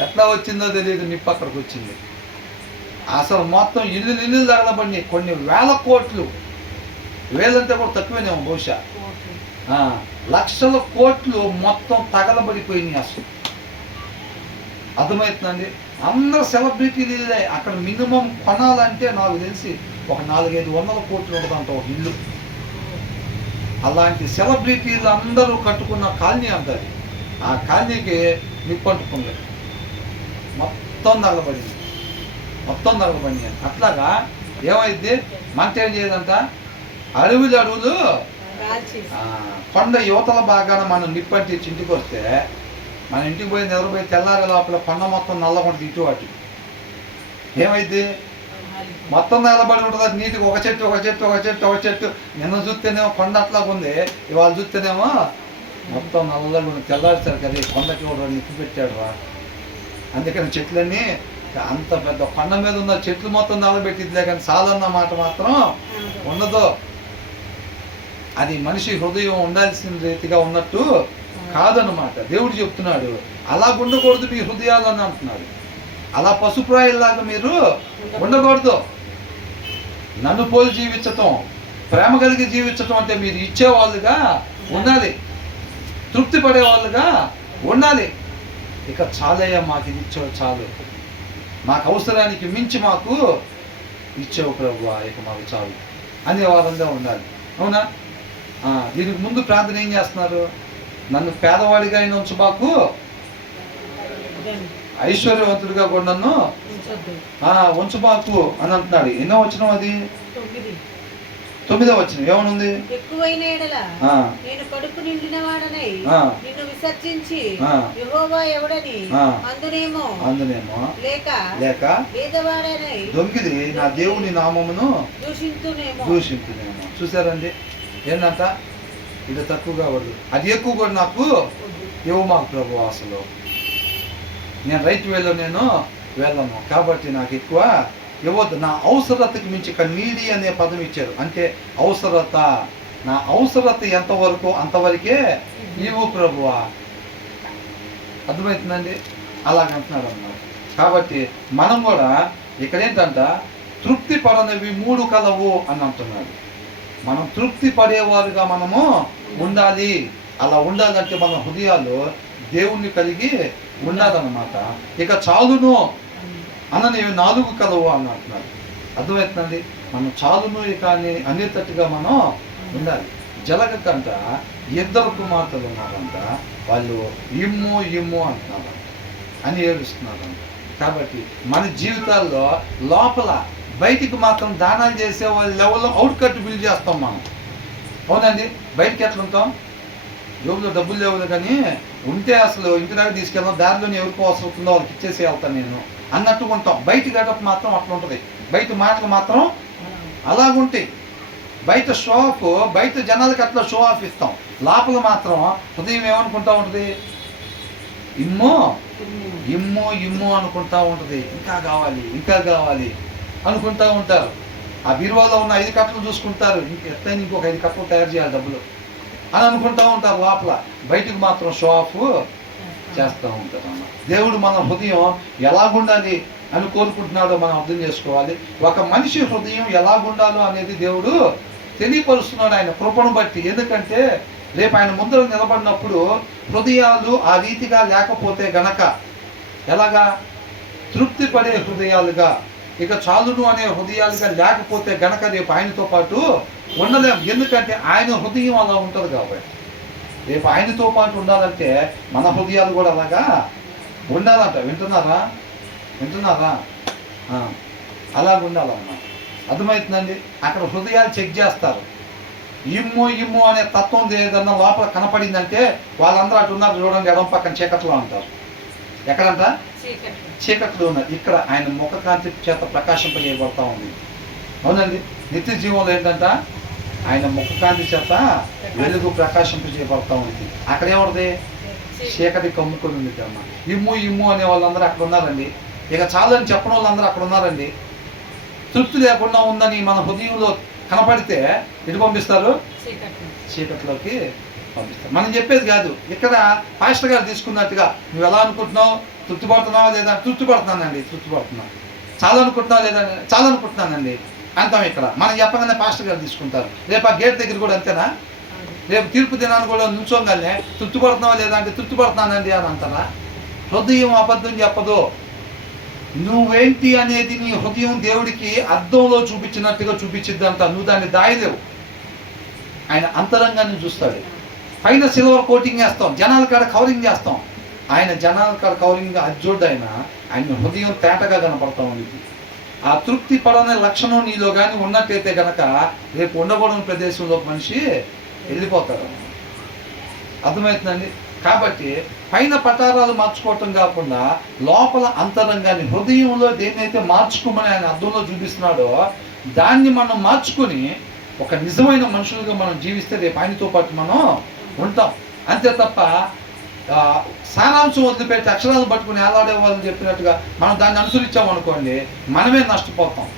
ఎట్లా వచ్చిందో తెలియదు, నిప్పు అక్కడికి వచ్చింది. అసలు మొత్తం ఇల్లు తగలబడినాయి, కొన్ని వేల కోట్లు, వేలంటే కూడా తక్కువేనేమో బహుశా, లక్షల కోట్లు మొత్తం తగలబడిపోయినాయి అసలు. అర్థమవుతుందండి. అందరు సెలబ్రిటీలు ఇల్లే. అక్కడ మినిమం కొనాలంటే నాకు తెలిసి ఒక 400-500 కోట్లు ఉంటుందంట ఒక ఇల్లు. అలాంటి సెలబ్రిటీలు అందరూ కట్టుకున్న కాలనీ అంటది. ఆ కాలనీకి నిప్పంటుకుంది, మొత్తం నగలబడింది. అట్లాగా ఏమైంది, మంట ఏం చేయదంట, అడవులు కొండ యువతల బాగాన మనం నిప్పంటి ఇంటికి వస్తే, మన ఇంటికి పోయి నిద్రపోయి తెల్లారి లోపల కొండ మొత్తం నల్లకుండా ఇటు అటు ఏమైంది, మొత్తం నల్లబడి ఉంటుంది నీటికి. ఒక చెట్టు నిన్న చూస్తేనేమో కొండ అట్లాగా ఉంది, ఇవాళ చూస్తేనేమో మొత్తం నల్లగా ఉంది. తెల్లారిసారు కదా కొండకి కూడా నిప్పు పెట్టాడు రా. అందుకని చెట్లన్నీ అంత పెద్ద కొండ మీద ఉన్న చెట్లు మొత్తం నల్లబెట్టిద్దిలే కానీ చాలన్న మాట మాత్రం ఉండదు. అది మనిషి హృదయం ఉండాల్సిన రీతిగా ఉన్నట్టు కాదన్నమాట. దేవుడు చెప్తున్నాడు, అలా ఉండకూడదు మీ హృదయాలు అని అంటున్నాడు. అలా పశుప్రాయుల్లాగా మీరు ఉండకూడదు. నన్ను పోలి జీవించటం, ప్రేమ కలిగి జీవించటం అంటే మీరు ఇచ్చేవాళ్ళుగా ఉండాలి, తృప్తి పడేవాళ్ళుగా ఉండాలి. ఇక చాలయ్యా, మాకు ఇది ఇచ్చావు చాలు, మాకు అవసరానికి మించి మాకు ఇచ్చావు ప్రభువా, ఇక మాకు చాలు అనే వారంగా ఉండాలి. అవునా? దీనికి ముందు ప్రార్థన ఏం చేస్తున్నారు? నన్ను పేదవాడిగా అయిన ఉంచు, మాకు ఐశ్వర్యవంతుడిగా కూడా నన్ను ఉంచు మాకు అని అంటున్నాడు. ఎన్నో వచనం అది? 9వ వచనం ఏమనుంది? ఎక్కువైన ఎడల నేను కడుపు నిండిన వాడనై నిన్ను విసర్జించి యెహోవా ఎవడని అందునేమో లేక పేదవాడనై దొంగిది నా దేవుని నామమును దూషించునేమో. చూసారండి ఏంటంట? ఇది తక్కువగా వద్దు, అది ఎక్కువ కూడా నాకు ఇవ్వ మాకు ప్రభు. అసలు నేను రైట్ వేలో నేను వెళ్ళను కాబట్టి నాకు ఎక్కువ ఇవ్వద్దు. నా అవసరతకి మించి ఇక్కడ నీడి అనే పదం ఇచ్చారు. అంటే అవసరత, నా అవసరత ఎంతవరకు అంతవరకే ఇవ్వు ప్రభువా. అర్థమవుతుందండి? అలాగంటున్నాడు అన్నమాట. కాబట్టి మనం కూడా ఇక్కడ ఏంటంట, తృప్తి పడనివి 3 కలవు అని అంటున్నాడు. మనం తృప్తి పడేవారుగా మనము ఉండాలి. అలా ఉండాలంటే మన హృదయాలు దేవుణ్ణి కలిగి ఉండాలన్నమాట. ఇక చాలును అన్నవి 4 కలవు అని అంటున్నాడు. అర్థమవుతుందండి? మనం చాలును ఇక అనేటట్టుగా మనం ఉండాలి. జలగకంట 2 కుమార్తెలు ఉన్నారంట, వాళ్ళు ఇమ్ము ఇమ్ము అంటున్నారు అని ఏడుస్తున్నారంట. కాబట్టి మన జీవితాల్లో లోపల బయటికి మాత్రం దానాలు చేసే వాళ్ళ లెవెల్లో అవుట్ కట్ బిల్డ్ చేస్తాం మనం. అవునండి? బయటికి ఎట్లా ఉంటాం? జోబులో డబ్బులు లేవు కానీ ఉంటే అసలు ఇంటి దాకా తీసుకెళ్ళాం, దారిలోనే ఎవరికి అవసరం అవుతుందో వాళ్ళకి ఇచ్చేసి వెళ్తాను నేను అన్నట్టుగా ఉంటాం. బయట గడప మాత్రం అట్లా ఉంటుంది, బయట మాటలు మాత్రం అలాగుంటాయి. బయట షో ఆఫ్, బయట జనాలకి అట్లా షో ఆఫ్ ఇస్తాం, లోపల మాత్రం ఉదయం ఏమనుకుంటా ఉంటుంది? ఇమ్ము ఇమ్ము ఇమ్ము అనుకుంటా ఉంటుంది. ఇంకా కావాలి ఇంకా కావాలి అనుకుంటా ఉంటారు. ఆ బీరువాలో ఉన్న 5 కట్టలు చూసుకుంటారు, ఎత్తైనా ఇంకొక 5 కట్టలు తయారు చేయాలి డబ్బులు అని అనుకుంటా ఉంటారు. లోపల బయటకు మాత్రం షో ఆఫ్ చేస్తూ ఉంటారు అన్న. దేవుడు మన హృదయం ఎలాగుండాలి అని కోరుకుంటున్నాడో మనం అర్థం చేసుకోవాలి. ఒక మనిషి హృదయం ఎలాగుండాలో అనేది దేవుడు తెలియపరుస్తున్నాడు ఆయన కృపను బట్టి. ఎందుకంటే రేపు ఆయన ముందర నిలబడినప్పుడు హృదయాలు ఆ రీతిగా లేకపోతే గనక ఎలాగా? తృప్తి పడే హృదయాలుగా, ఇక చాలును అనే హృదయాలుగా లేకపోతే గనక రేపు ఆయనతో పాటు ఉండలేము. ఎందుకంటే ఆయన హృదయం అలా ఉంటుంది కాబట్టి. రేపు ఆయనతో పాటు ఉండాలంటే మన హృదయాలు కూడా అలాగా ఉండాలంట. వింటున్నారా? అలాగ ఉండాలన్నమాట. అర్థమవుతుందండి? అక్కడ హృదయాలు చెక్ చేస్తారు. ఇమ్ము ఇమ్ము అనే తత్వం ఏదన్నా లోపల కనపడిందంటే వాళ్ళందరూ అటు ఉన్నారు చూడండి, ఎడం పక్కన చీకట్లో అంటారు. ఎక్కడంట? చీకట్లో ఉన్నారు. ఇక్కడ ఆయన ముఖకాంతి చేత ప్రకాశింపజేయబడతా ఉంది. అవునండి? నిత్య జీవంలో ఏంటంట? ఆయన ముఖకాంతి చేత వెలుగు ప్రకాశింపజేయబడతా ఉంది. అక్కడ ఏమవుతుంది? చీకటి కమ్ముకొని ఉంది అమ్మ. ఇమ్ము ఇమ్ము అనే వాళ్ళందరూ అక్కడ ఉన్నారండి. ఇక చాలని చెప్పడం వాళ్ళందరూ అక్కడ ఉన్నారండి. తృప్తి లేకుండా ఉందని మన హృదయంలో కనపడితే ఎటు పంపిస్తారు? చీకట్లోకి పంపిస్తారు. మనం చెప్పేది కాదు. ఇక్కడ పాస్టర్ గారు తీసుకున్నట్టుగా నువ్వు ఎలా అనుకుంటున్నావు? తృప్తిపడుతున్నావా లేదా? తృప్తిపడుతున్నానండి, తృప్తిపడుతున్నాను. చాలా అనుకుంటున్నావా లేదా? చాలా అనుకుంటున్నానండి అంటాం. ఇక్కడ మనం చెప్పగానే పాస్టర్ గారు తీసుకుంటారు. రేపు ఆ గేట్ దగ్గర కూడా అంతేనా? రేపు తీర్పు దినాన్ని కూడా నిల్చోగానే తృప్తిపడుతున్నావా లేదా అంటే తృప్తిపడుతున్నానండి అని అంటారా? హృదయం అబద్ధం చెప్పదు. నువ్వేంటి అనేది నీ హృదయం దేవుడికి అద్దంలో చూపించినట్టుగా చూపించిద్దంట. నువ్వు దాన్ని దాయలేవు. ఆయన అంతరంగాన్ని చూస్తాడు. పైన సిల్వర్ కోటింగ్ వేస్తాం, జనాల కాడ కవరింగ్ చేస్తాం. ఆయన జనాల కాడ కవరింగ్ అజ్జోడు. ఆయన హృదయం తేటగా కనపడతా ఉంది. ఆ తృప్తి పడనే లక్షణం నీలో కానీ ఉన్నట్టయితే కనుక రేపు ఉండకూడని ప్రదేశంలో మనిషి వెళ్ళిపోతారు. అర్థమవుతుందండి? కాబట్టి పైన పటారాలు మార్చుకోవటం కాకుండా లోపల అంతరంగాన్ని, హృదయంలో దేన్నైతే మార్చుకోమని ఆయన అర్థంలో చూపిస్తున్నాడో దాన్ని మనం మార్చుకొని ఒక నిజమైన మనుషులుగా మనం జీవిస్తే రేపు ఆయనతో పాటు మనం ఉంటాం. అంతే తప్ప సారాంశం వదిలిపెట్టి అక్షరాలు పట్టుకుని ఏలాడే వాళ్ళని చెప్పినట్టుగా మనం దాన్ని అనుసరించామనుకోండి, మనమే నష్టపోతాం.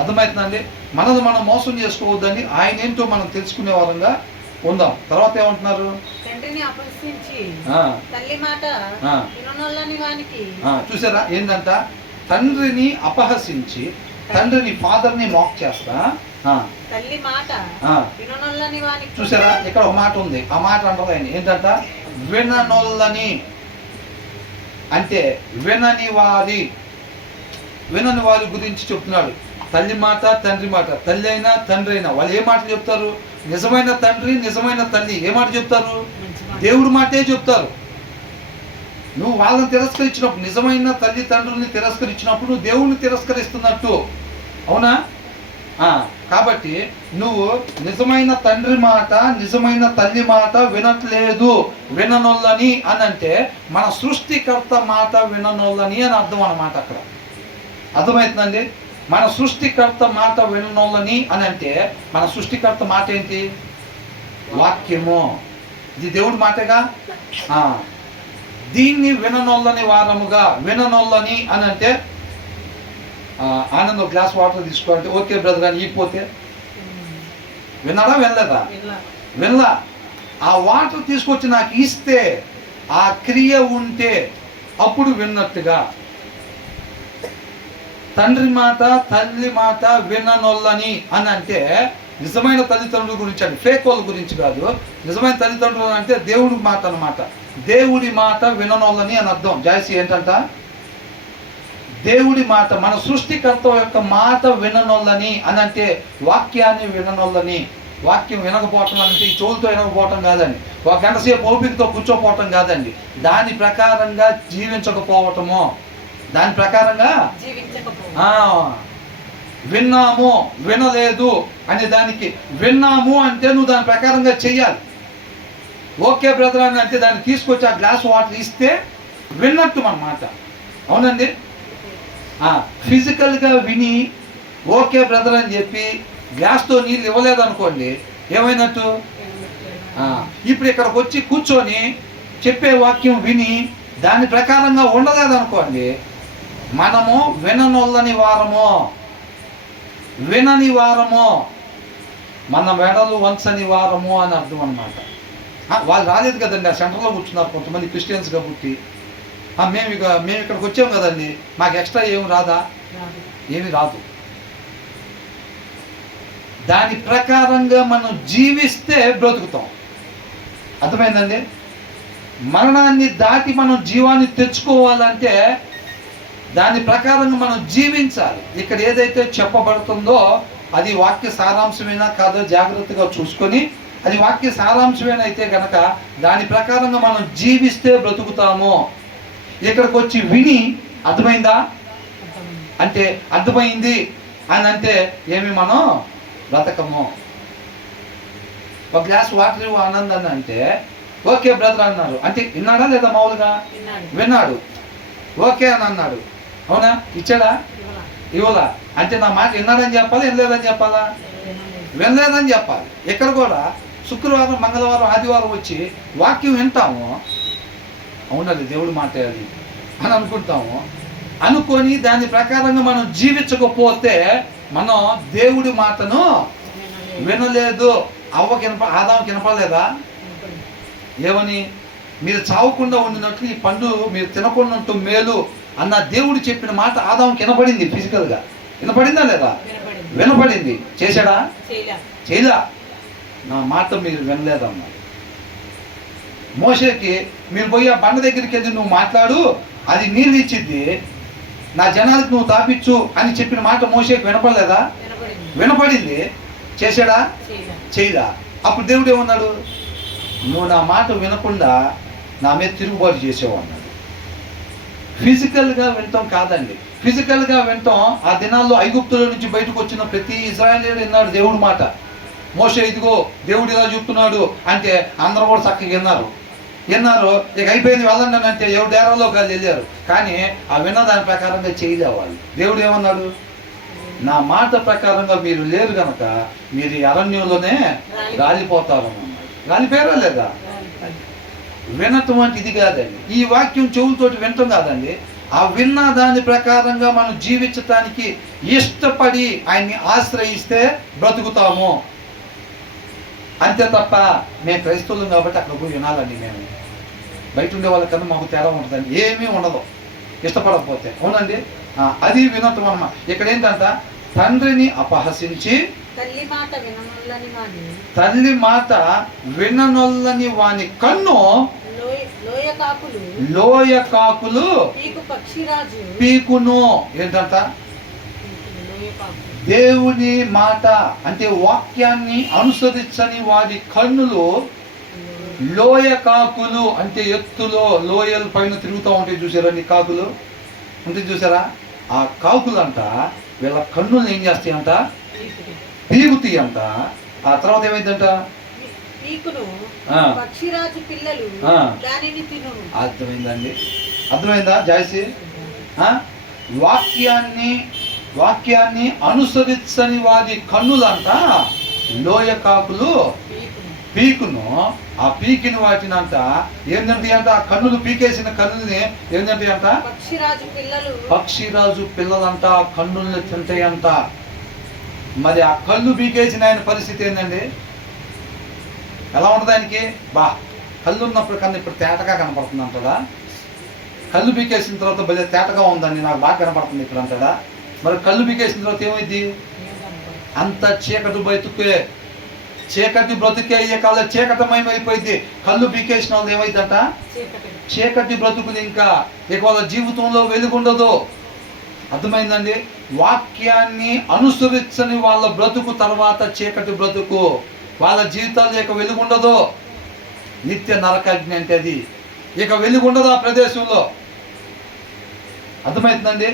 అర్థమవుతుందండి? మనది మనం మోసం చేసుకోవద్దని ఆయన ఏంటో మనం తెలుసుకునే వాళ్ళంగా ఉందాం. తర్వాత ఏమంటున్నారు? చూసారా ఏంటంట? తండ్రిని అపహసించి తండ్రిని ఫాదర్ని మాక్ చేస్తా తల్లి మాట విననొల్లని వాని. చూసారా, ఇక్కడ ఒక మాట ఉంది, ఆ మాట అంటారు ఆయన ఏంటంట, విననొల్లని అంటే వినని వారి గురించి చెప్తున్నాడు. తల్లి మాట తండ్రి మాట, తల్లి అయినా తండ్రి అయినా వాళ్ళు ఏ మాట చెప్తారు? నిజమైన తండ్రి నిజమైన తల్లి ఏ మాట చెప్తారు? దేవుడి మాటే చెప్తారు. నువ్వు వాళ్ళని తిరస్కరించినప్పుడు, నిజమైన తల్లి తండ్రుల్ని తిరస్కరించినప్పుడు నువ్వు దేవుణ్ణి తిరస్కరిస్తున్నట్టు, అవునా? కాబట్టి నువ్వు నిజమైన తండ్రి మాట నిజమైన తల్లి మాట వినట్లేదు, విననొల్లని అని అంటే మన సృష్టికర్త మాట విననొల్లని అని అర్థం అన్నమాట. అక్కడ అర్థమవుతుందండి? మన సృష్టికర్త మాట విననొల్లని అని అంటే మన సృష్టికర్త మాట ఏంటి? వాక్యము. ఇది దేవుడి మాటగా. దీన్ని విననొల్లని వారముగా, విననొల్లని అని అంటే ఆనంద్ గ్లాస్ వాటర్ తీసుకోవాలంటే ఓకే బ్రదర్ అని ఇకపోతే విన్నాడా? వినలేదా? వినలా. ఆ వాటర్ తీసుకొచ్చి నాకు ఇస్తే, ఆ క్రియ ఉంటే అప్పుడు విన్నట్టుగా. తండ్రి మాట తల్లి మాట విననొల్లని అని అంటే నిజమైన తల్లిదండ్రుల గురించి అండి, ఫేక్ వాళ్ళ గురించి కాదు. నిజమైన తల్లిదండ్రులు అంటే దేవుడి మాట అన్నమాట. దేవుడి మాట విననొల్లని అని అర్థం. జాయిసి ఏంటంట? దేవుడి మాట, మన సృష్టికర్త యొక్క మాట విననొల్లని అని అంటే వాక్యాన్ని విననొల్లని. వాక్యం వినకపోవటం అంటే ఈ చెవులతో వినకపోవటం కాదండి, ఒక గంట సేపు ఓపికతో కూర్చోపోవటం కాదండి, దాని ప్రకారంగా జీవించకపోవటము. దాని ప్రకారంగా విన్నాము వినలేదు అనే దానికి, విన్నాము అంటే నువ్వు దాని ప్రకారంగా చెయ్యాలి. ఓకే బ్రదర్ అని అంటే దాన్ని తీసుకొచ్చి ఆ గ్లాస్ వాటర్ ఇస్తే విన్నట్టు అన్నమాట. అవునండి? ఫిజికల్గా విని ఓకే బ్రదర్ అని చెప్పి గ్లాస్తో నీళ్ళు ఇవ్వలేదనుకోండి, ఏమైనట్టు? ఇప్పుడు ఇక్కడికి వచ్చి కూర్చొని చెప్పే వాక్యం విని దాని ప్రకారంగా ఉండలేదనుకోండి, మనము విననొల్లని వారము, వినని వారము, మన మెడలు వంచని వారము అని అర్థం అన్నమాట. వాళ్ళు రాలేదు కదండి, ఆ సెంటర్లో కూర్చున్నారు కొంతమంది క్రిస్టియన్స్గా పుట్టి. మేము ఇక్కడికి వచ్చాము కదండి, మాకు ఎక్స్ట్రా ఏమి రాదా? ఏమి రాదు. దాని ప్రకారంగా మనం జీవిస్తే బ్రతుకుతాం. అర్థమైందండి? మరణాన్ని దాటి మనం జీవాన్ని తెచ్చుకోవాలంటే దాని ప్రకారంగా మనం జీవించాలి. ఇక్కడ ఏదైతే చెప్పబడుతుందో అది వాక్య సారాంశమైనా కాదో జాగ్రత్తగా చూసుకొని, అది వాక్య సారాంశమేనైతే కనుక దాని ప్రకారంగా మనం జీవిస్తే బ్రతుకుతాము. ఇక్కడికి వచ్చి విని అర్థమైందా అంటే అర్థమైంది అని అంటే ఏమి మనం బ్రతకము. ఒక గ్లాస్ వాటర్ ఇవ్వు ఆనందాన్ని అంటే ఓకే బ్రదర్ అన్నారు అంటే విన్నాడా లేదా? మామూలుగా విన్నాడు, ఓకే అని అన్నాడు. అవునా? ఇచ్చాడా? ఇవ్వలా. అంటే నా మాట విన్నాడని చెప్పాలా, వినలేదని చెప్పాలా? వినలేదని చెప్పాలి. ఇక్కడ కూడా శుక్రవారం మంగళవారం ఆదివారం వచ్చి వాక్యం వింటాము, అవునది దేవుడి మాట అది అని అనుకుంటాము. అనుకొని దాని ప్రకారంగా మనం జీవించకపోతే మనం దేవుడి మాటను వినలేదు. ఆదాము వినపడలేదా? ఏమని? మీరు చావకుండా ఉండినట్లు ఈ పండు మీరు తినకుండా ఉంటూ మేలు అన్న దేవుడు చెప్పిన మాట ఆదాముకి వినపడింది. ఫిజికల్గా వినపడిందా లేదా? వినపడింది. చేశాడా? చేయలా. నా మాట మీరు వినలేదన్నా. మోషేకి మీరు పోయి ఆ బండ దగ్గరికి వెళ్ళి నువ్వు మాట్లాడు, అది నీళ్ళు ఇచ్చిద్ది, నా జనాలకు నువ్వు తాపించు అని చెప్పిన మాట మోషేకి వినపడలేదా? వినపడింది. చేశాడా? చేయలా. అప్పుడు దేవుడు ఏమన్నాడు? నువ్వు నా మాట వినకుండా నా మీద తిరుగుబాటు చేసావు అన్నాడు. ఫిజికల్గా వినటం కాదండి. ఫిజికల్గా వినటం ఆ దినాల్లో ఐగుప్తుల నుంచి బయటకు వచ్చిన ప్రతి ఇశ్రాయేలీయుడు విన్నాడు దేవుడి మాట. మోషే ఇదిగో దేవుడు ఇలా చెప్తున్నాడు అంటే అందరూ కూడా చక్కగా విన్నారు. ఇక అయిపోయింది వెళ్ళండి అని అంటే ఎవరు డేరాలో కాదు వెళ్ళారు. కానీ ఆ విన్న దాని ప్రకారంగా చేయలేవాళ్ళు. దేవుడు ఏమన్నాడు? నా మాట ప్రకారంగా మీరు లేరు కనుక మీరు ఈ అరణ్యంలోనే రాలిపోతారు అన్నాడు. రాలిపోయారా లేదా? వినటం అంటే ఇది కాదండి. ఈ వాక్యం చెవులతోటి వినటం కాదండి. ఆ విన్న దాని ప్రకారంగా మనం జీవించటానికి ఇష్టపడి ఆయన్ని ఆశ్రయిస్తే బ్రతుకుతాము. అంతే తప్ప మేము క్రైస్తవులం కాబట్టి అక్కడ పోయి వినాలండి, మేము బయట ఉండే వాళ్ళకన్నా మాకు తేడా ఉంటుందండి. ఏమీ ఉండదు ఇష్టపడకపోతే. అవునండి? అది వినటం అన్నమాట. ఇక్కడ ఏంటంట, తండ్రిని అపహసించి తల్లి మాట విననొల్లని వాని తల్లి మాట విననొల్లని వాని కన్ను లోయ కాకులు పీకును. ఏంటంట, దేవుని మాట అంటే వాక్యాన్ని అనుసరించని వారి కన్నులు లోయ కాకులు అంటే ఎత్తులో లోయల పైన తిరుగుతూ ఉంటాయి చూసారండి, కాకులు ఉంటుంది చూసారా, ఆ కాకులు అంట వీళ్ళ కన్నులు ఏం చేస్తాయంట, పీగుతాయి అంట. ఆ తర్వాత ఏమైందంట, అర్థమైందండి, అర్థమైందా జాయిసి? వాక్యాన్ని అనుసరించని వారి కన్నులంట లోయ కాకులు పీకును. ఆ పీకిన వాటిని అంట ఏంటంటే అంట, ఆ కన్నులు పీకేసిన కన్నుల్ని ఏంటంటే అంట, పక్షిరాజు పిల్లలంట ఆ కన్నుల్ని తింటాయంట. మరి ఆ కళ్ళు పీకేసిన ఆయన పరిస్థితి ఏంటండి, ఎలా ఉంటుంది ఆయనకి? కళ్ళు ఉన్నప్పుడు కన్నా ఇప్పుడు తేటగా కనపడుతుంది అంటాడా? కళ్ళు పీకేసిన తర్వాత భలే తేటగా ఉందండి, నాకు బాగా కనపడుతుంది ఇప్పుడు అంటాడా? మరి కళ్ళు పీకేసిన తర్వాత ఏమైంది? అంత చీకటి బతుకే, చీకటి బ్రతుకే అయ్యే కాలం చీకటమయమైపోయింది. కళ్ళు పీకేసిన వాళ్ళు ఏమైందంట, చీకటి బ్రతుకులు, ఇంకా ఇక వాళ్ళ జీవితంలో వెలుగుండదు. అర్థమైందండి? వాక్యాన్ని అనుసరించని వాళ్ళ బ్రతుకు తర్వాత చీకటి బ్రతుకు, వాళ్ళ జీవితాలు ఇక వెలుగుండదు. నిత్య నరకాగ్ని అంటే అది, ఇక వెలుగుండదు ఆ ప్రదేశంలో. అర్థమవుతుందండి?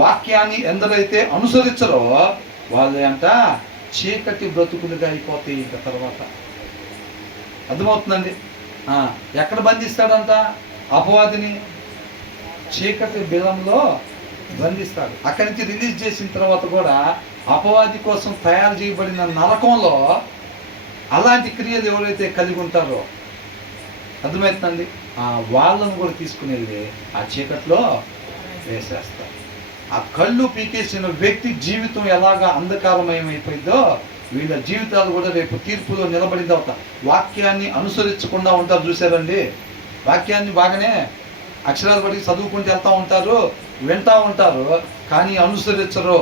వాక్యాన్ని ఎందరైతే అనుసరించరో వాళ్ళు అంట చీకటి బ్రతుకులుగా అయిపోతాయి ఇంకా తర్వాత. అర్థమవుతుందండి? ఎక్కడ బంధిస్తాడంట అపవాదిని? చీకటి బిలంలో బంధిస్తాడు. అక్కడి నుంచి రిలీజ్ చేసిన తర్వాత కూడా అపవాది కోసం తయారు చేయబడిన నరకంలో అలాంటి క్రియలు ఎవరైతే కలిగి ఉంటారో, అర్థమవుతుందండి, వాళ్ళను కూడా తీసుకుని వెళ్ళి ఆ చీకట్లో వేసేస్తారు. ఆ కళ్ళు పీకేసిన వ్యక్తి జీవితం ఎలాగా అంధకారమయమైపోయిందో వీళ్ళ జీవితాలు కూడా రేపు తీర్పులో నిలబడిన తర్వాత వాక్యాన్ని అనుసరించకుండా ఉంటారు. చూసారండి, వాక్యాన్ని బాగానే అక్షరాలు బట్టి చదువుకుంటూ వెళ్తూ ఉంటారు, వింటూ ఉంటారు, కానీ అనుసరించరు.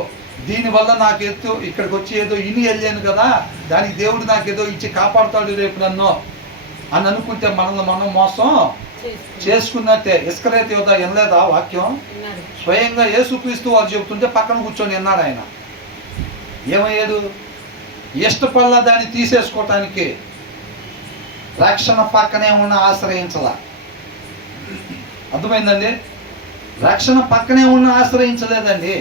దీనివల్ల నాకేదో ఇక్కడికి వచ్చి ఏదో ఇని వెళ్ళాను కదా, దానికి దేవుడు నాకేదో ఇచ్చి కాపాడుతాడు రేపు నన్ను అని అనుకుంటే మనల్ని మనం మోసం చేసుకున్నట్టే. ఇస్కరేతు యోధ వినలేదా వాక్యం? స్వయంగా యేసుక్రీస్తు వారు చెబుతుంటే పక్కన కూర్చొని విన్నాడు ఆయన. ఏమయ్యాడు? ఇష్టపడలా దాన్ని తీసేసుకోవటానికి రక్షణ పక్కనే ఉన్న ఆశ్రయించాల. అర్థమైందండి? రక్షణ పక్కనే ఉన్న ఆశ్రయించలేదండి,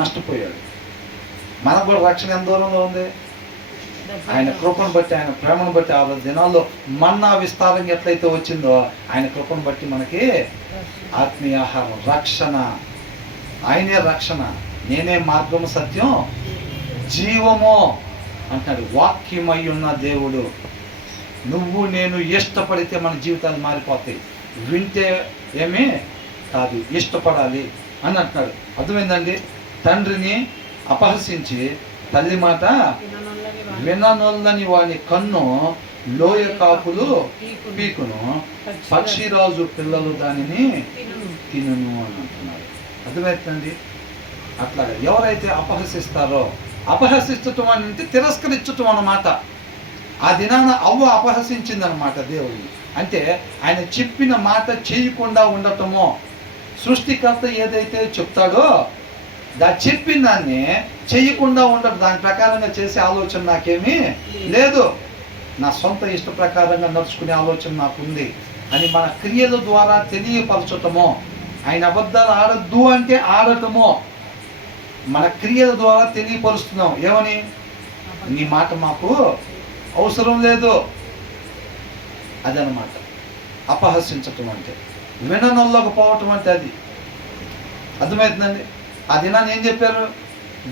నష్టపోయాడు. మనకు కూడా రక్షణ ఎంత దూరంలో ఉంది? ఆయన కృపను బట్టి, ఆయన ప్రేమను బట్టి, ఆ దినాల్లో మన్నా విస్తారంగా ఎట్లయితే వచ్చిందో ఆయన కృపను బట్టి మనకి ఆత్మీయ ఆహారం, రక్షణ. ఆయనే రక్షణ, నేనే మార్గము సత్యం జీవము అంటున్నాడు. వాక్యమై ఉన్న దేవుడు. నువ్వు నేను ఇష్టపడితే మన జీవితాలు మారిపోతాయి. వింటే ఏమీ కాదు, ఇష్టపడాలి అని అంటున్నాడు. అర్థమైందండి? తండ్రిని అపహసించి తల్లి మాట విననొల్లని వాని కన్ను లోయ కాకులు పీకును, పక్షిరాజు పిల్లలు దానిని తినును అని అంటున్నారు. అర్థమవుతుంది? అట్లాగా ఎవరైతే అపహసిస్తారో, అపహసించటం అంటే తిరస్కరించటం అన్నమాట. ఆ దినాన అవ్వ అపహసించిందనమాట దేవుడిని. అంటే ఆయన చెప్పిన మాట చేయకుండా ఉండటము. సృష్టికర్త ఏదైతే చెప్తాడో చెప్పిన దాన్ని చెయ్యకుండా ఉండదు, దాని ప్రకారంగా చేసే ఆలోచన నాకేమీ లేదు, నా సొంత ఇష్ట ప్రకారంగా నడుచుకునే ఆలోచన నాకుంది అని మన క్రియల ద్వారా తెలియపరచటము. ఆయన అబద్ధాలు ఆడద్దు అంటే ఆడటము మన క్రియల ద్వారా తెలియపరుస్తున్నాం. ఏమని? నీ మాట మాకు అవసరం లేదు. అదనమాట అపహసించటం అంటే. విననొల్లకపోవటం అంటే అది. అర్థమవుతుందండి? ఆ దినాన్ని ఏం చెప్పారు?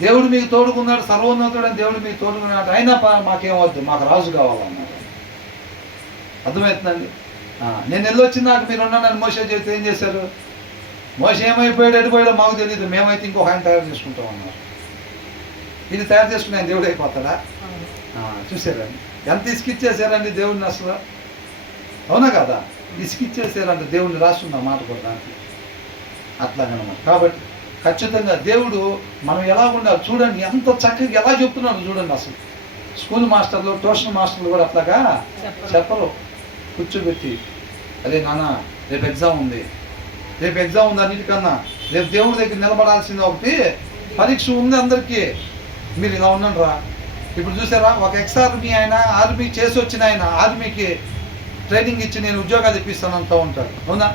దేవుడు మీకు తోడుకున్నాడు, సర్వోన్నతుడు అని దేవుడు మీకు తోడుకున్నాడు, అయినా మాకేమవద్దు, మాకు రాజు కావాలన్నాడు. అర్థమవుతుందండి? నేను వెళ్ళొచ్చి నాకు మీరు ఉన్నానని మోసే చెప్తే ఏం చేశారు? మోసే ఏమైపోయాడు, ఎడిపోయాడో మాకు తెలియదు, మేమైతే ఇంకొక ఆయన తయారు చేసుకుంటాం అన్నారు. ఇది తయారు చేసుకుని ఆయన దేవుడు అయిపోతాడా? చూసారండి ఎంత ఇసుకిచ్చేసారండి దేవుడిని అసలు. అవునా కదా? ఇసుకిచ్చేసారంటే దేవుడిని రాస్తున్న మాట కూడా దానికి. అట్లాగనమాట. కాబట్టి ఖచ్చితంగా దేవుడు మనం ఎలా ఉండాలి చూడండి, ఎంత చక్కగా ఎలా చెప్తున్నాడు చూడండి. అసలు స్కూల్ మాస్టర్లు, ట్యూషన్ మాస్టర్లు కూడా అట్లాగా చెప్పరు. కూర్చోబెట్టి, అదే నాన్న రేపు ఎగ్జామ్ ఉంది, రేపు ఎగ్జామ్ ఉంది, అన్నిటికన్నా రేపు దేవుడి దగ్గర నిలబడాల్సింది ఒకటి, పరీక్ష ఉంది అందరికీ, మీరు ఇలా ఉండండి రా. ఇప్పుడు చూసారా, ఒక ఎక్స్-ఆర్మీ ఆయన ఆర్మీ చేసి వచ్చిన ఆయన ఆర్మీకి ట్రైనింగ్ ఇచ్చి నేను ఉద్యోగాలు ఇప్పిస్తాను అంటూ ఉంటాడు, అవునా?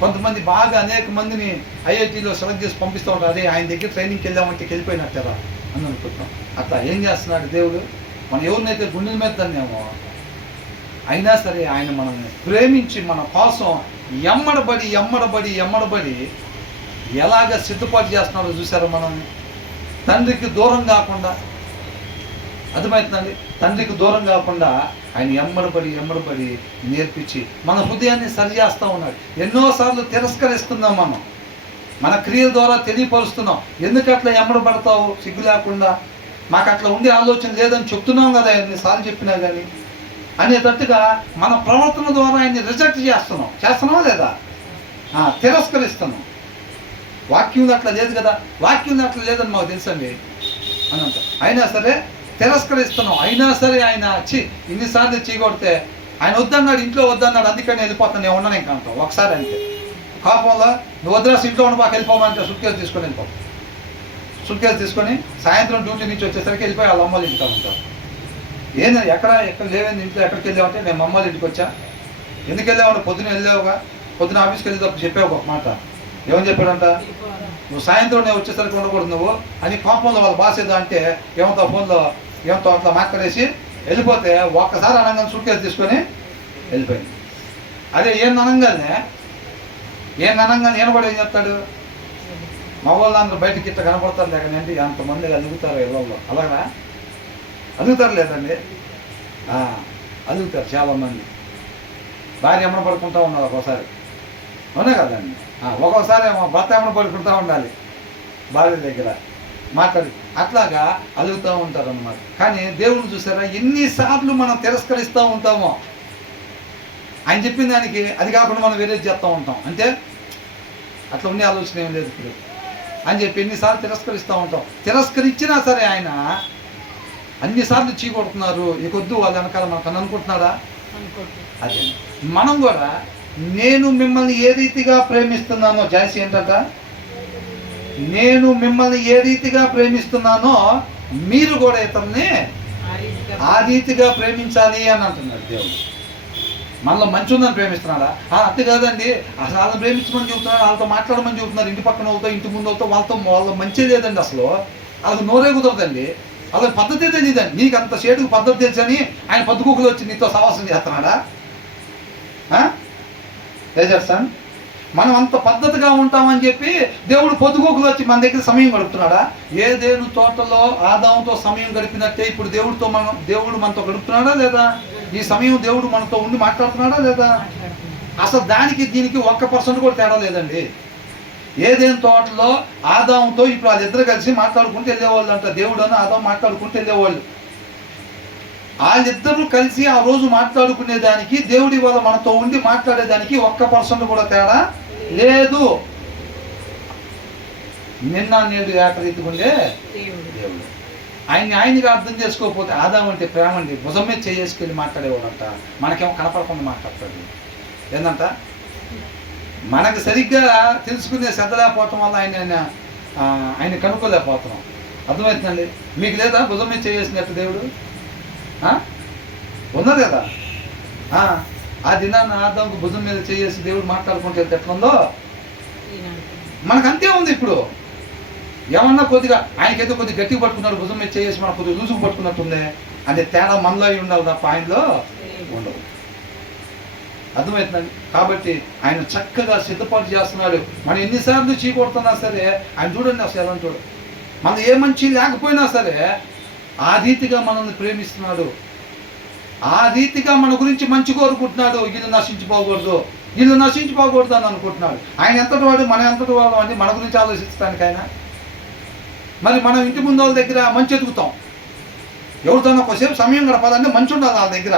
కొంతమంది బాగా అనేక మందిని ఐఐటీలో సెలెక్ట్ చేసి పంపిస్తూ ఉంటారు, అదే ఆయన దగ్గర ట్రైనింగ్కి వెళ్ళామంటే వెళ్ళిపోయినట్టారా అని అనుకుంటాం. అట్లా ఏం చేస్తున్నాడు దేవుడు? మనం ఎవరినైతే గుండెల మీద తన్నామో అయినా సరే ఆయన మనల్ని ప్రేమించి మన కోసం ఎమ్మడబడి ఎమ్మడబడి ఎమ్మడబడి ఎలాగ సిద్ధపాటు చేస్తున్నాడో చూసారో మనల్ని. తండ్రికి దూరం కాకుండా, అర్థమవుతుందండి, తండ్రికి దూరం కాకుండా ఆయన ఎమ్మడబడి నేర్పించి మన హృదయాన్ని సరి చేస్తూ ఉన్నాడు. ఎన్నోసార్లు తిరస్కరిస్తున్నాం మనం, మన క్రియల ద్వారా తెలియపరుస్తున్నాం. ఎందుకు అట్లా ఎమ్మడబడతావు సిగ్గు లేకుండా, మాకు అట్లా ఉండే ఆలోచన లేదని చెప్తున్నాం కదా ఎన్నిసార్లు చెప్పినా కానీ అనేటట్టుగా మన ప్రవర్తన ద్వారా ఆయన్ని రిజెక్ట్ చేస్తున్నావా లేదా? తిరస్కరిస్తున్నాం. వాక్యం అట్లా లేదు కదా, వాక్యం అట్లా లేదని మాకు తెలుసండి అని అంట. అయినా సరే తిరస్కరిస్తున్నాం. అయినా సరే ఆయన ఇన్నిసార్లు చీకొడితే ఆయన వద్దన్నాడు, ఇంట్లో వద్దన్నాడు, అందుకని వెళ్ళిపోతాను, నేను ఉన్నాను ఇంకా అంటాం. ఒకసారి అంతే కోపంలో, నువ్వు వద్దురాసి ఇంట్లో ఉండి మాకు వెళ్ళిపోమంటే సుట్కేసు తీసుకొని వెళ్ళిపోతాం. సుట్కేసు తీసుకొని సాయంత్రం డ్యూటీ నుంచి వచ్చేసరికి వెళ్ళిపోయి వాళ్ళ అమ్మలు ఇంటికి ఉంటారు. ఏంది ఎక్కడ లేవేంది, ఇంట్లో ఎక్కడికి వెళ్ళావంటే నేను మా అమ్మల ఇంటికి వచ్చా. ఎందుకు వెళ్ళావు? పొద్దున వెళ్ళావుగా, పొద్దున ఆఫీస్కి వెళ్ళేటప్పుడు చెప్పావు ఒక మాట. ఏమని చెప్పాడంట? నువ్వు సాయంత్రం నేను వచ్చేసరికి ఉండకూడదు నువ్వు అని కోపంలో వాళ్ళ బాస్ ఏదో అంటే ఏమంతో ఫోన్లో ఏమంతో అట్లా మాట్లాడేసి వెళ్ళిపోతే ఒక్కసారి అనగానే సూట్కేసు తీసుకొని వెళ్ళిపోయింది. అదే ఏం అనగానే నేను కూడా ఏం చెప్తాడు, మగవాళ్ళు అందరూ బయటకి ఇట్లా కనపడతారు లేకనండి, అంతమంది అలుగుతారు ఇళ్ళల్లో. అలాగా అలుగుతారు లేదండి, అలుగుతారు చాలామంది. భార్య ఎమ్మడ పడుకుంటూ ఉన్నారు ఒక్కోసారి, అవునా కదండి? ఒక్కోసారి భర్త ఎమ్మడ పడుకుంటూ ఉండాలి భార్య దగ్గర మాట్లాడి, అట్లాగా అలుగుతూ ఉంటారు అన్నమాట. కానీ దేవుని చూసారా, ఎన్నిసార్లు మనం తిరస్కరిస్తూ ఉంటామో ఆయన చెప్పిన దానికి అది కాకుండా మనం వేరే చేస్తూ ఉంటాం. అంటే అట్లా ఉండే ఆలోచన ఏం లేదు ఇప్పుడు అని చెప్పి ఎన్నిసార్లు తిరస్కరిస్తూ ఉంటాం. తిరస్కరించినా సరే ఆయన అన్నిసార్లు చీకొడుతున్నారు, ఇకొద్దు వాళ్ళ వెనకాల మనకు అనుకుంటున్నారా? అదే మనం కూడా నేను మిమ్మల్ని ఏ రీతిగా ప్రేమిస్తున్నానో, జాయిస్ ఏంటంట, నేను మిమ్మల్ని ఏ రీతిగా ప్రేమిస్తున్నానో మీరు కూడా ఇతన్ని ఆ రీతిగా ప్రేమించాలి అని అంటున్నాడు దేవుడు. మనలో మంచి ఉందని ప్రేమిస్తున్నాడా? అంతే కాదండి, అసలు వాళ్ళని ప్రేమించమని చెబుతున్నాడు, వాళ్ళతో మాట్లాడమని చెబుతున్నారు, ఇంటి పక్కన వాళ్ళతో ఇంటి ముందు వాళ్ళతో మంచి లేదండి. అసలు వాళ్ళకి నోరే కుదరదండి, వాళ్ళకి పద్ధతి తెలియదండి. నీకు అంత షేటుకు పద్ధతి తెలుసని ఆయన పద్దుకూకులు వచ్చి నీతో సవాసం చేస్తున్నాడా? లేజర్సన్, మనం అంత పద్ధతిగా ఉంటామని చెప్పి దేవుడు పొద్దుగోకులు వచ్చి మన దగ్గర సమయం గడుపుతున్నాడా? ఏదేను తోటలో ఆదాముతో సమయం గడిపినట్టే ఇప్పుడు దేవుడు మనతో గడుపుతున్నాడా లేదా? ఈ సమయం దేవుడు మనతో ఉండి మాట్లాడుతున్నాడా లేదా? అసలు దానికి దీనికి 1% కూడా తేడా లేదండి. ఏదేను తోటలో ఆదాముతో ఇప్పుడు వాళ్ళిద్దరు కలిసి మాట్లాడుకుంటూ వెళ్ళేవాళ్ళు అంట. దేవుడు అని ఆదాము మాట్లాడుకుంటూ వెళ్ళేవాళ్ళు. వాళ్ళిద్దరూ కలిసి ఆ రోజు మాట్లాడుకునేదానికి దేవుడి వల్ల మనతో ఉండి మాట్లాడేదానికి 1% కూడా తేడా లేదు. నిన్న నేడు ఏకరీతిగా ఉండే దేవుడు. ఆయనగా అర్థం చేసుకోకపోతే ఆదాం అంటే ప్రేమ అండి, భుజం మీద చేసుకెళ్ళి మాట్లాడేవాడంట. మనకేమో కనపడకుండా మాట్లాడతాడు. ఏంటంట, మనకు సరిగ్గా తెలుసుకునే శ్రద్ధ లేకపోవటం వల్ల ఆయన కనుక్కోలేకపోతున్నాం. అర్థమవుతుందండి? మీకు లేదా భుజం మీద చేసినట్టు దేవుడు? ఉన్నది కదా. ఆ దినాన్ని ఆదాంకు భుజం మీద చేసి దేవుడు మాట్లాడుకుంటే ఎట్లుందో మనకు అంతే ఉంది. ఇప్పుడు ఏమన్నా కొద్దిగా ఆయనకైతే కొద్దిగా గట్టిగా పట్టుకున్నాడు, భుజం మీద చేసి మనం కొద్దిగా లూసుకు పట్టుకున్నట్టుంది. అంటే తేడా మనలో ఉండాలి తప్ప ఆయనలో ఉండవు. అర్థమవుతుందండి? కాబట్టి ఆయన చక్కగా సిద్ధపాటు చేస్తున్నాడు. మనం ఎన్నిసార్లు చీకొడుతున్నా సరే ఆయన చూడండి అసలు ఎలా చూడు, మనం ఏ మంచి లేకపోయినా సరే ఆ రీతిగా మనల్ని ప్రేమిస్తున్నాడు, ఆ రీతిగా మన గురించి మంచి కోరుకుంటున్నాడు. వీళ్ళు నశించిపోకూడదు అని అనుకుంటున్నాడు. ఆయన ఎంతటి వాడు, మన ఎంతటి వాడు అని మన గురించి ఆలోచించడానికి ఆయన. మరి మనం ఇంటి ముందు వాళ్ళ దగ్గర మంచి ఎదుగుతాం, ఎవరితోనో ఒకసేపు సమయం గడపాలంటే మంచి ఉండాలి వాళ్ళ దగ్గర,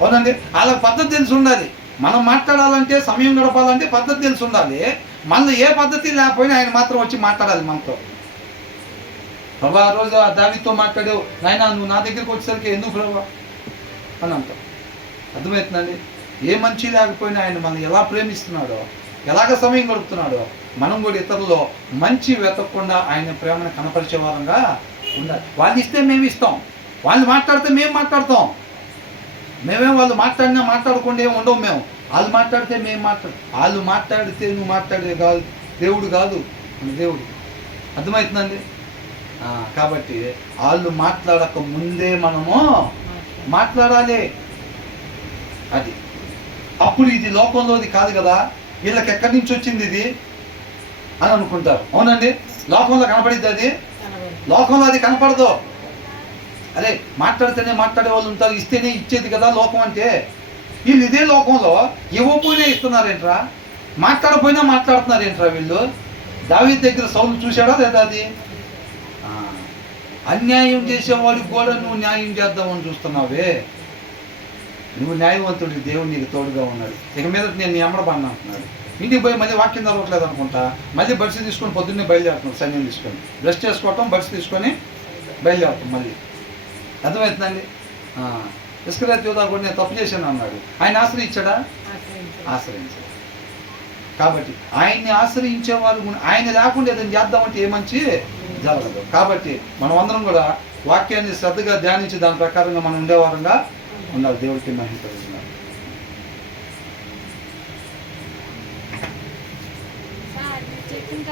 అవునండి. వాళ్ళకి పద్ధతి తెలిసి ఉండాలి. మనం మాట్లాడాలంటే, సమయం గడపాలంటే పద్ధతి తెలిసి ఉండాలి. మనలో ఏ పద్ధతి లేకపోయినా ఆయన మాత్రం వచ్చి మాట్లాడాలి మనతో. ప్రభా, ఆ రోజు ఆ దావితో మాట్లాడావు నాయన, నువ్వు నా దగ్గరికి వచ్చేసరికి ఎందుకు ప్రభా అని అంటాం. అర్థమవుతుందండి? ఏ మంచి లేకపోయినా ఆయన మనం ఎలా ప్రేమిస్తున్నాడో, ఎలాగ సమయం గడుపుతున్నాడో, మనం కూడా ఇతరుల్లో మంచి వెతకకుండా ఆయన ప్రేమను కనపరిచే వారంగా ఉండాలి. వాళ్ళు ఇస్తే మేము ఇస్తాం, వాళ్ళు మాట్లాడితే మేము మాట్లాడతాం. మేమేం వాళ్ళు మాట్లాడినా మాట్లాడకుండా ఏమి ఉండవు. మేము వాళ్ళు మాట్లాడితే మేము వాళ్ళు మాట్లాడితే నువ్వు మాట్లాడే కాదు, దేవుడు కాదు, దేవుడు. అర్థమవుతుందండి? కాబట్టి వాళ్ళు మాట్లాడక ముందే మనము మాట్లాడాలి. అది అప్పుడు ఇది లోకంలోది కాదు కదా, వీళ్ళకి ఎక్కడి నుంచి వచ్చింది ఇది అని అనుకుంటారు. అవునండి? లోకంలో కనపడిద్ది అది, లోకంలో అది కనపడదు. అరే, మాట్లాడితేనే మాట్లాడే వాళ్ళు ఉంటారు, ఇస్తేనే ఇచ్చేది కదా లోకం అంటే. వీళ్ళు ఇదే లోకంలో ఇవ్వకపోయినా ఇస్తున్నారేంట్రా, మాట్లాడపోయినా మాట్లాడుతున్నారేంట్రా వీళ్ళు. దావీదు దగ్గర సౌలు చూశాడా లేదా? అది అన్యాయం చేసేవాడికి కూడా నువ్వు న్యాయం చేద్దామని చూస్తున్నావే. నువ్వు న్యాయవంతుడి, దేవుడు నీకు తోడుగా ఉన్నాడు. ఇక మీద నేను నీ అమ్మడబడిన అంటున్నాడు. ఇంటికి పోయి మళ్ళీ వాక్యం చదవట్లేదు అనుకుంటా, మళ్ళీ బడ్స్ తీసుకొని పొద్దున్నే బయలుదేరుతున్నాడు. సైన్యం తీసుకొని బ్రష్ చేసుకోవటం, బడ్స్ తీసుకొని బయలుదేరుతాం మళ్ళీ. అర్థమవుతుందండి? ఇస్కరియోతు యూదా కూడా నేను తప్పు చేశాను అన్నాడు. ఆయన ఆశ్రయించాడా? ఆశ్రయించాడు. కాబట్టి ఆయన్ని ఆశ్రయించేవారు, ఆయన లేకుండా ఏదైనా చేద్దామంటే ఏ మంచి జరగదు. కాబట్టి మనం అందరం కూడా వాక్యాన్ని శ్రద్ధగా ధ్యానించి దాని ప్రకారంగా మనం ఉండేవారంగా ఉండాలి. దేవుడికి మహిమ కలుగుతుంది. చెప్పింది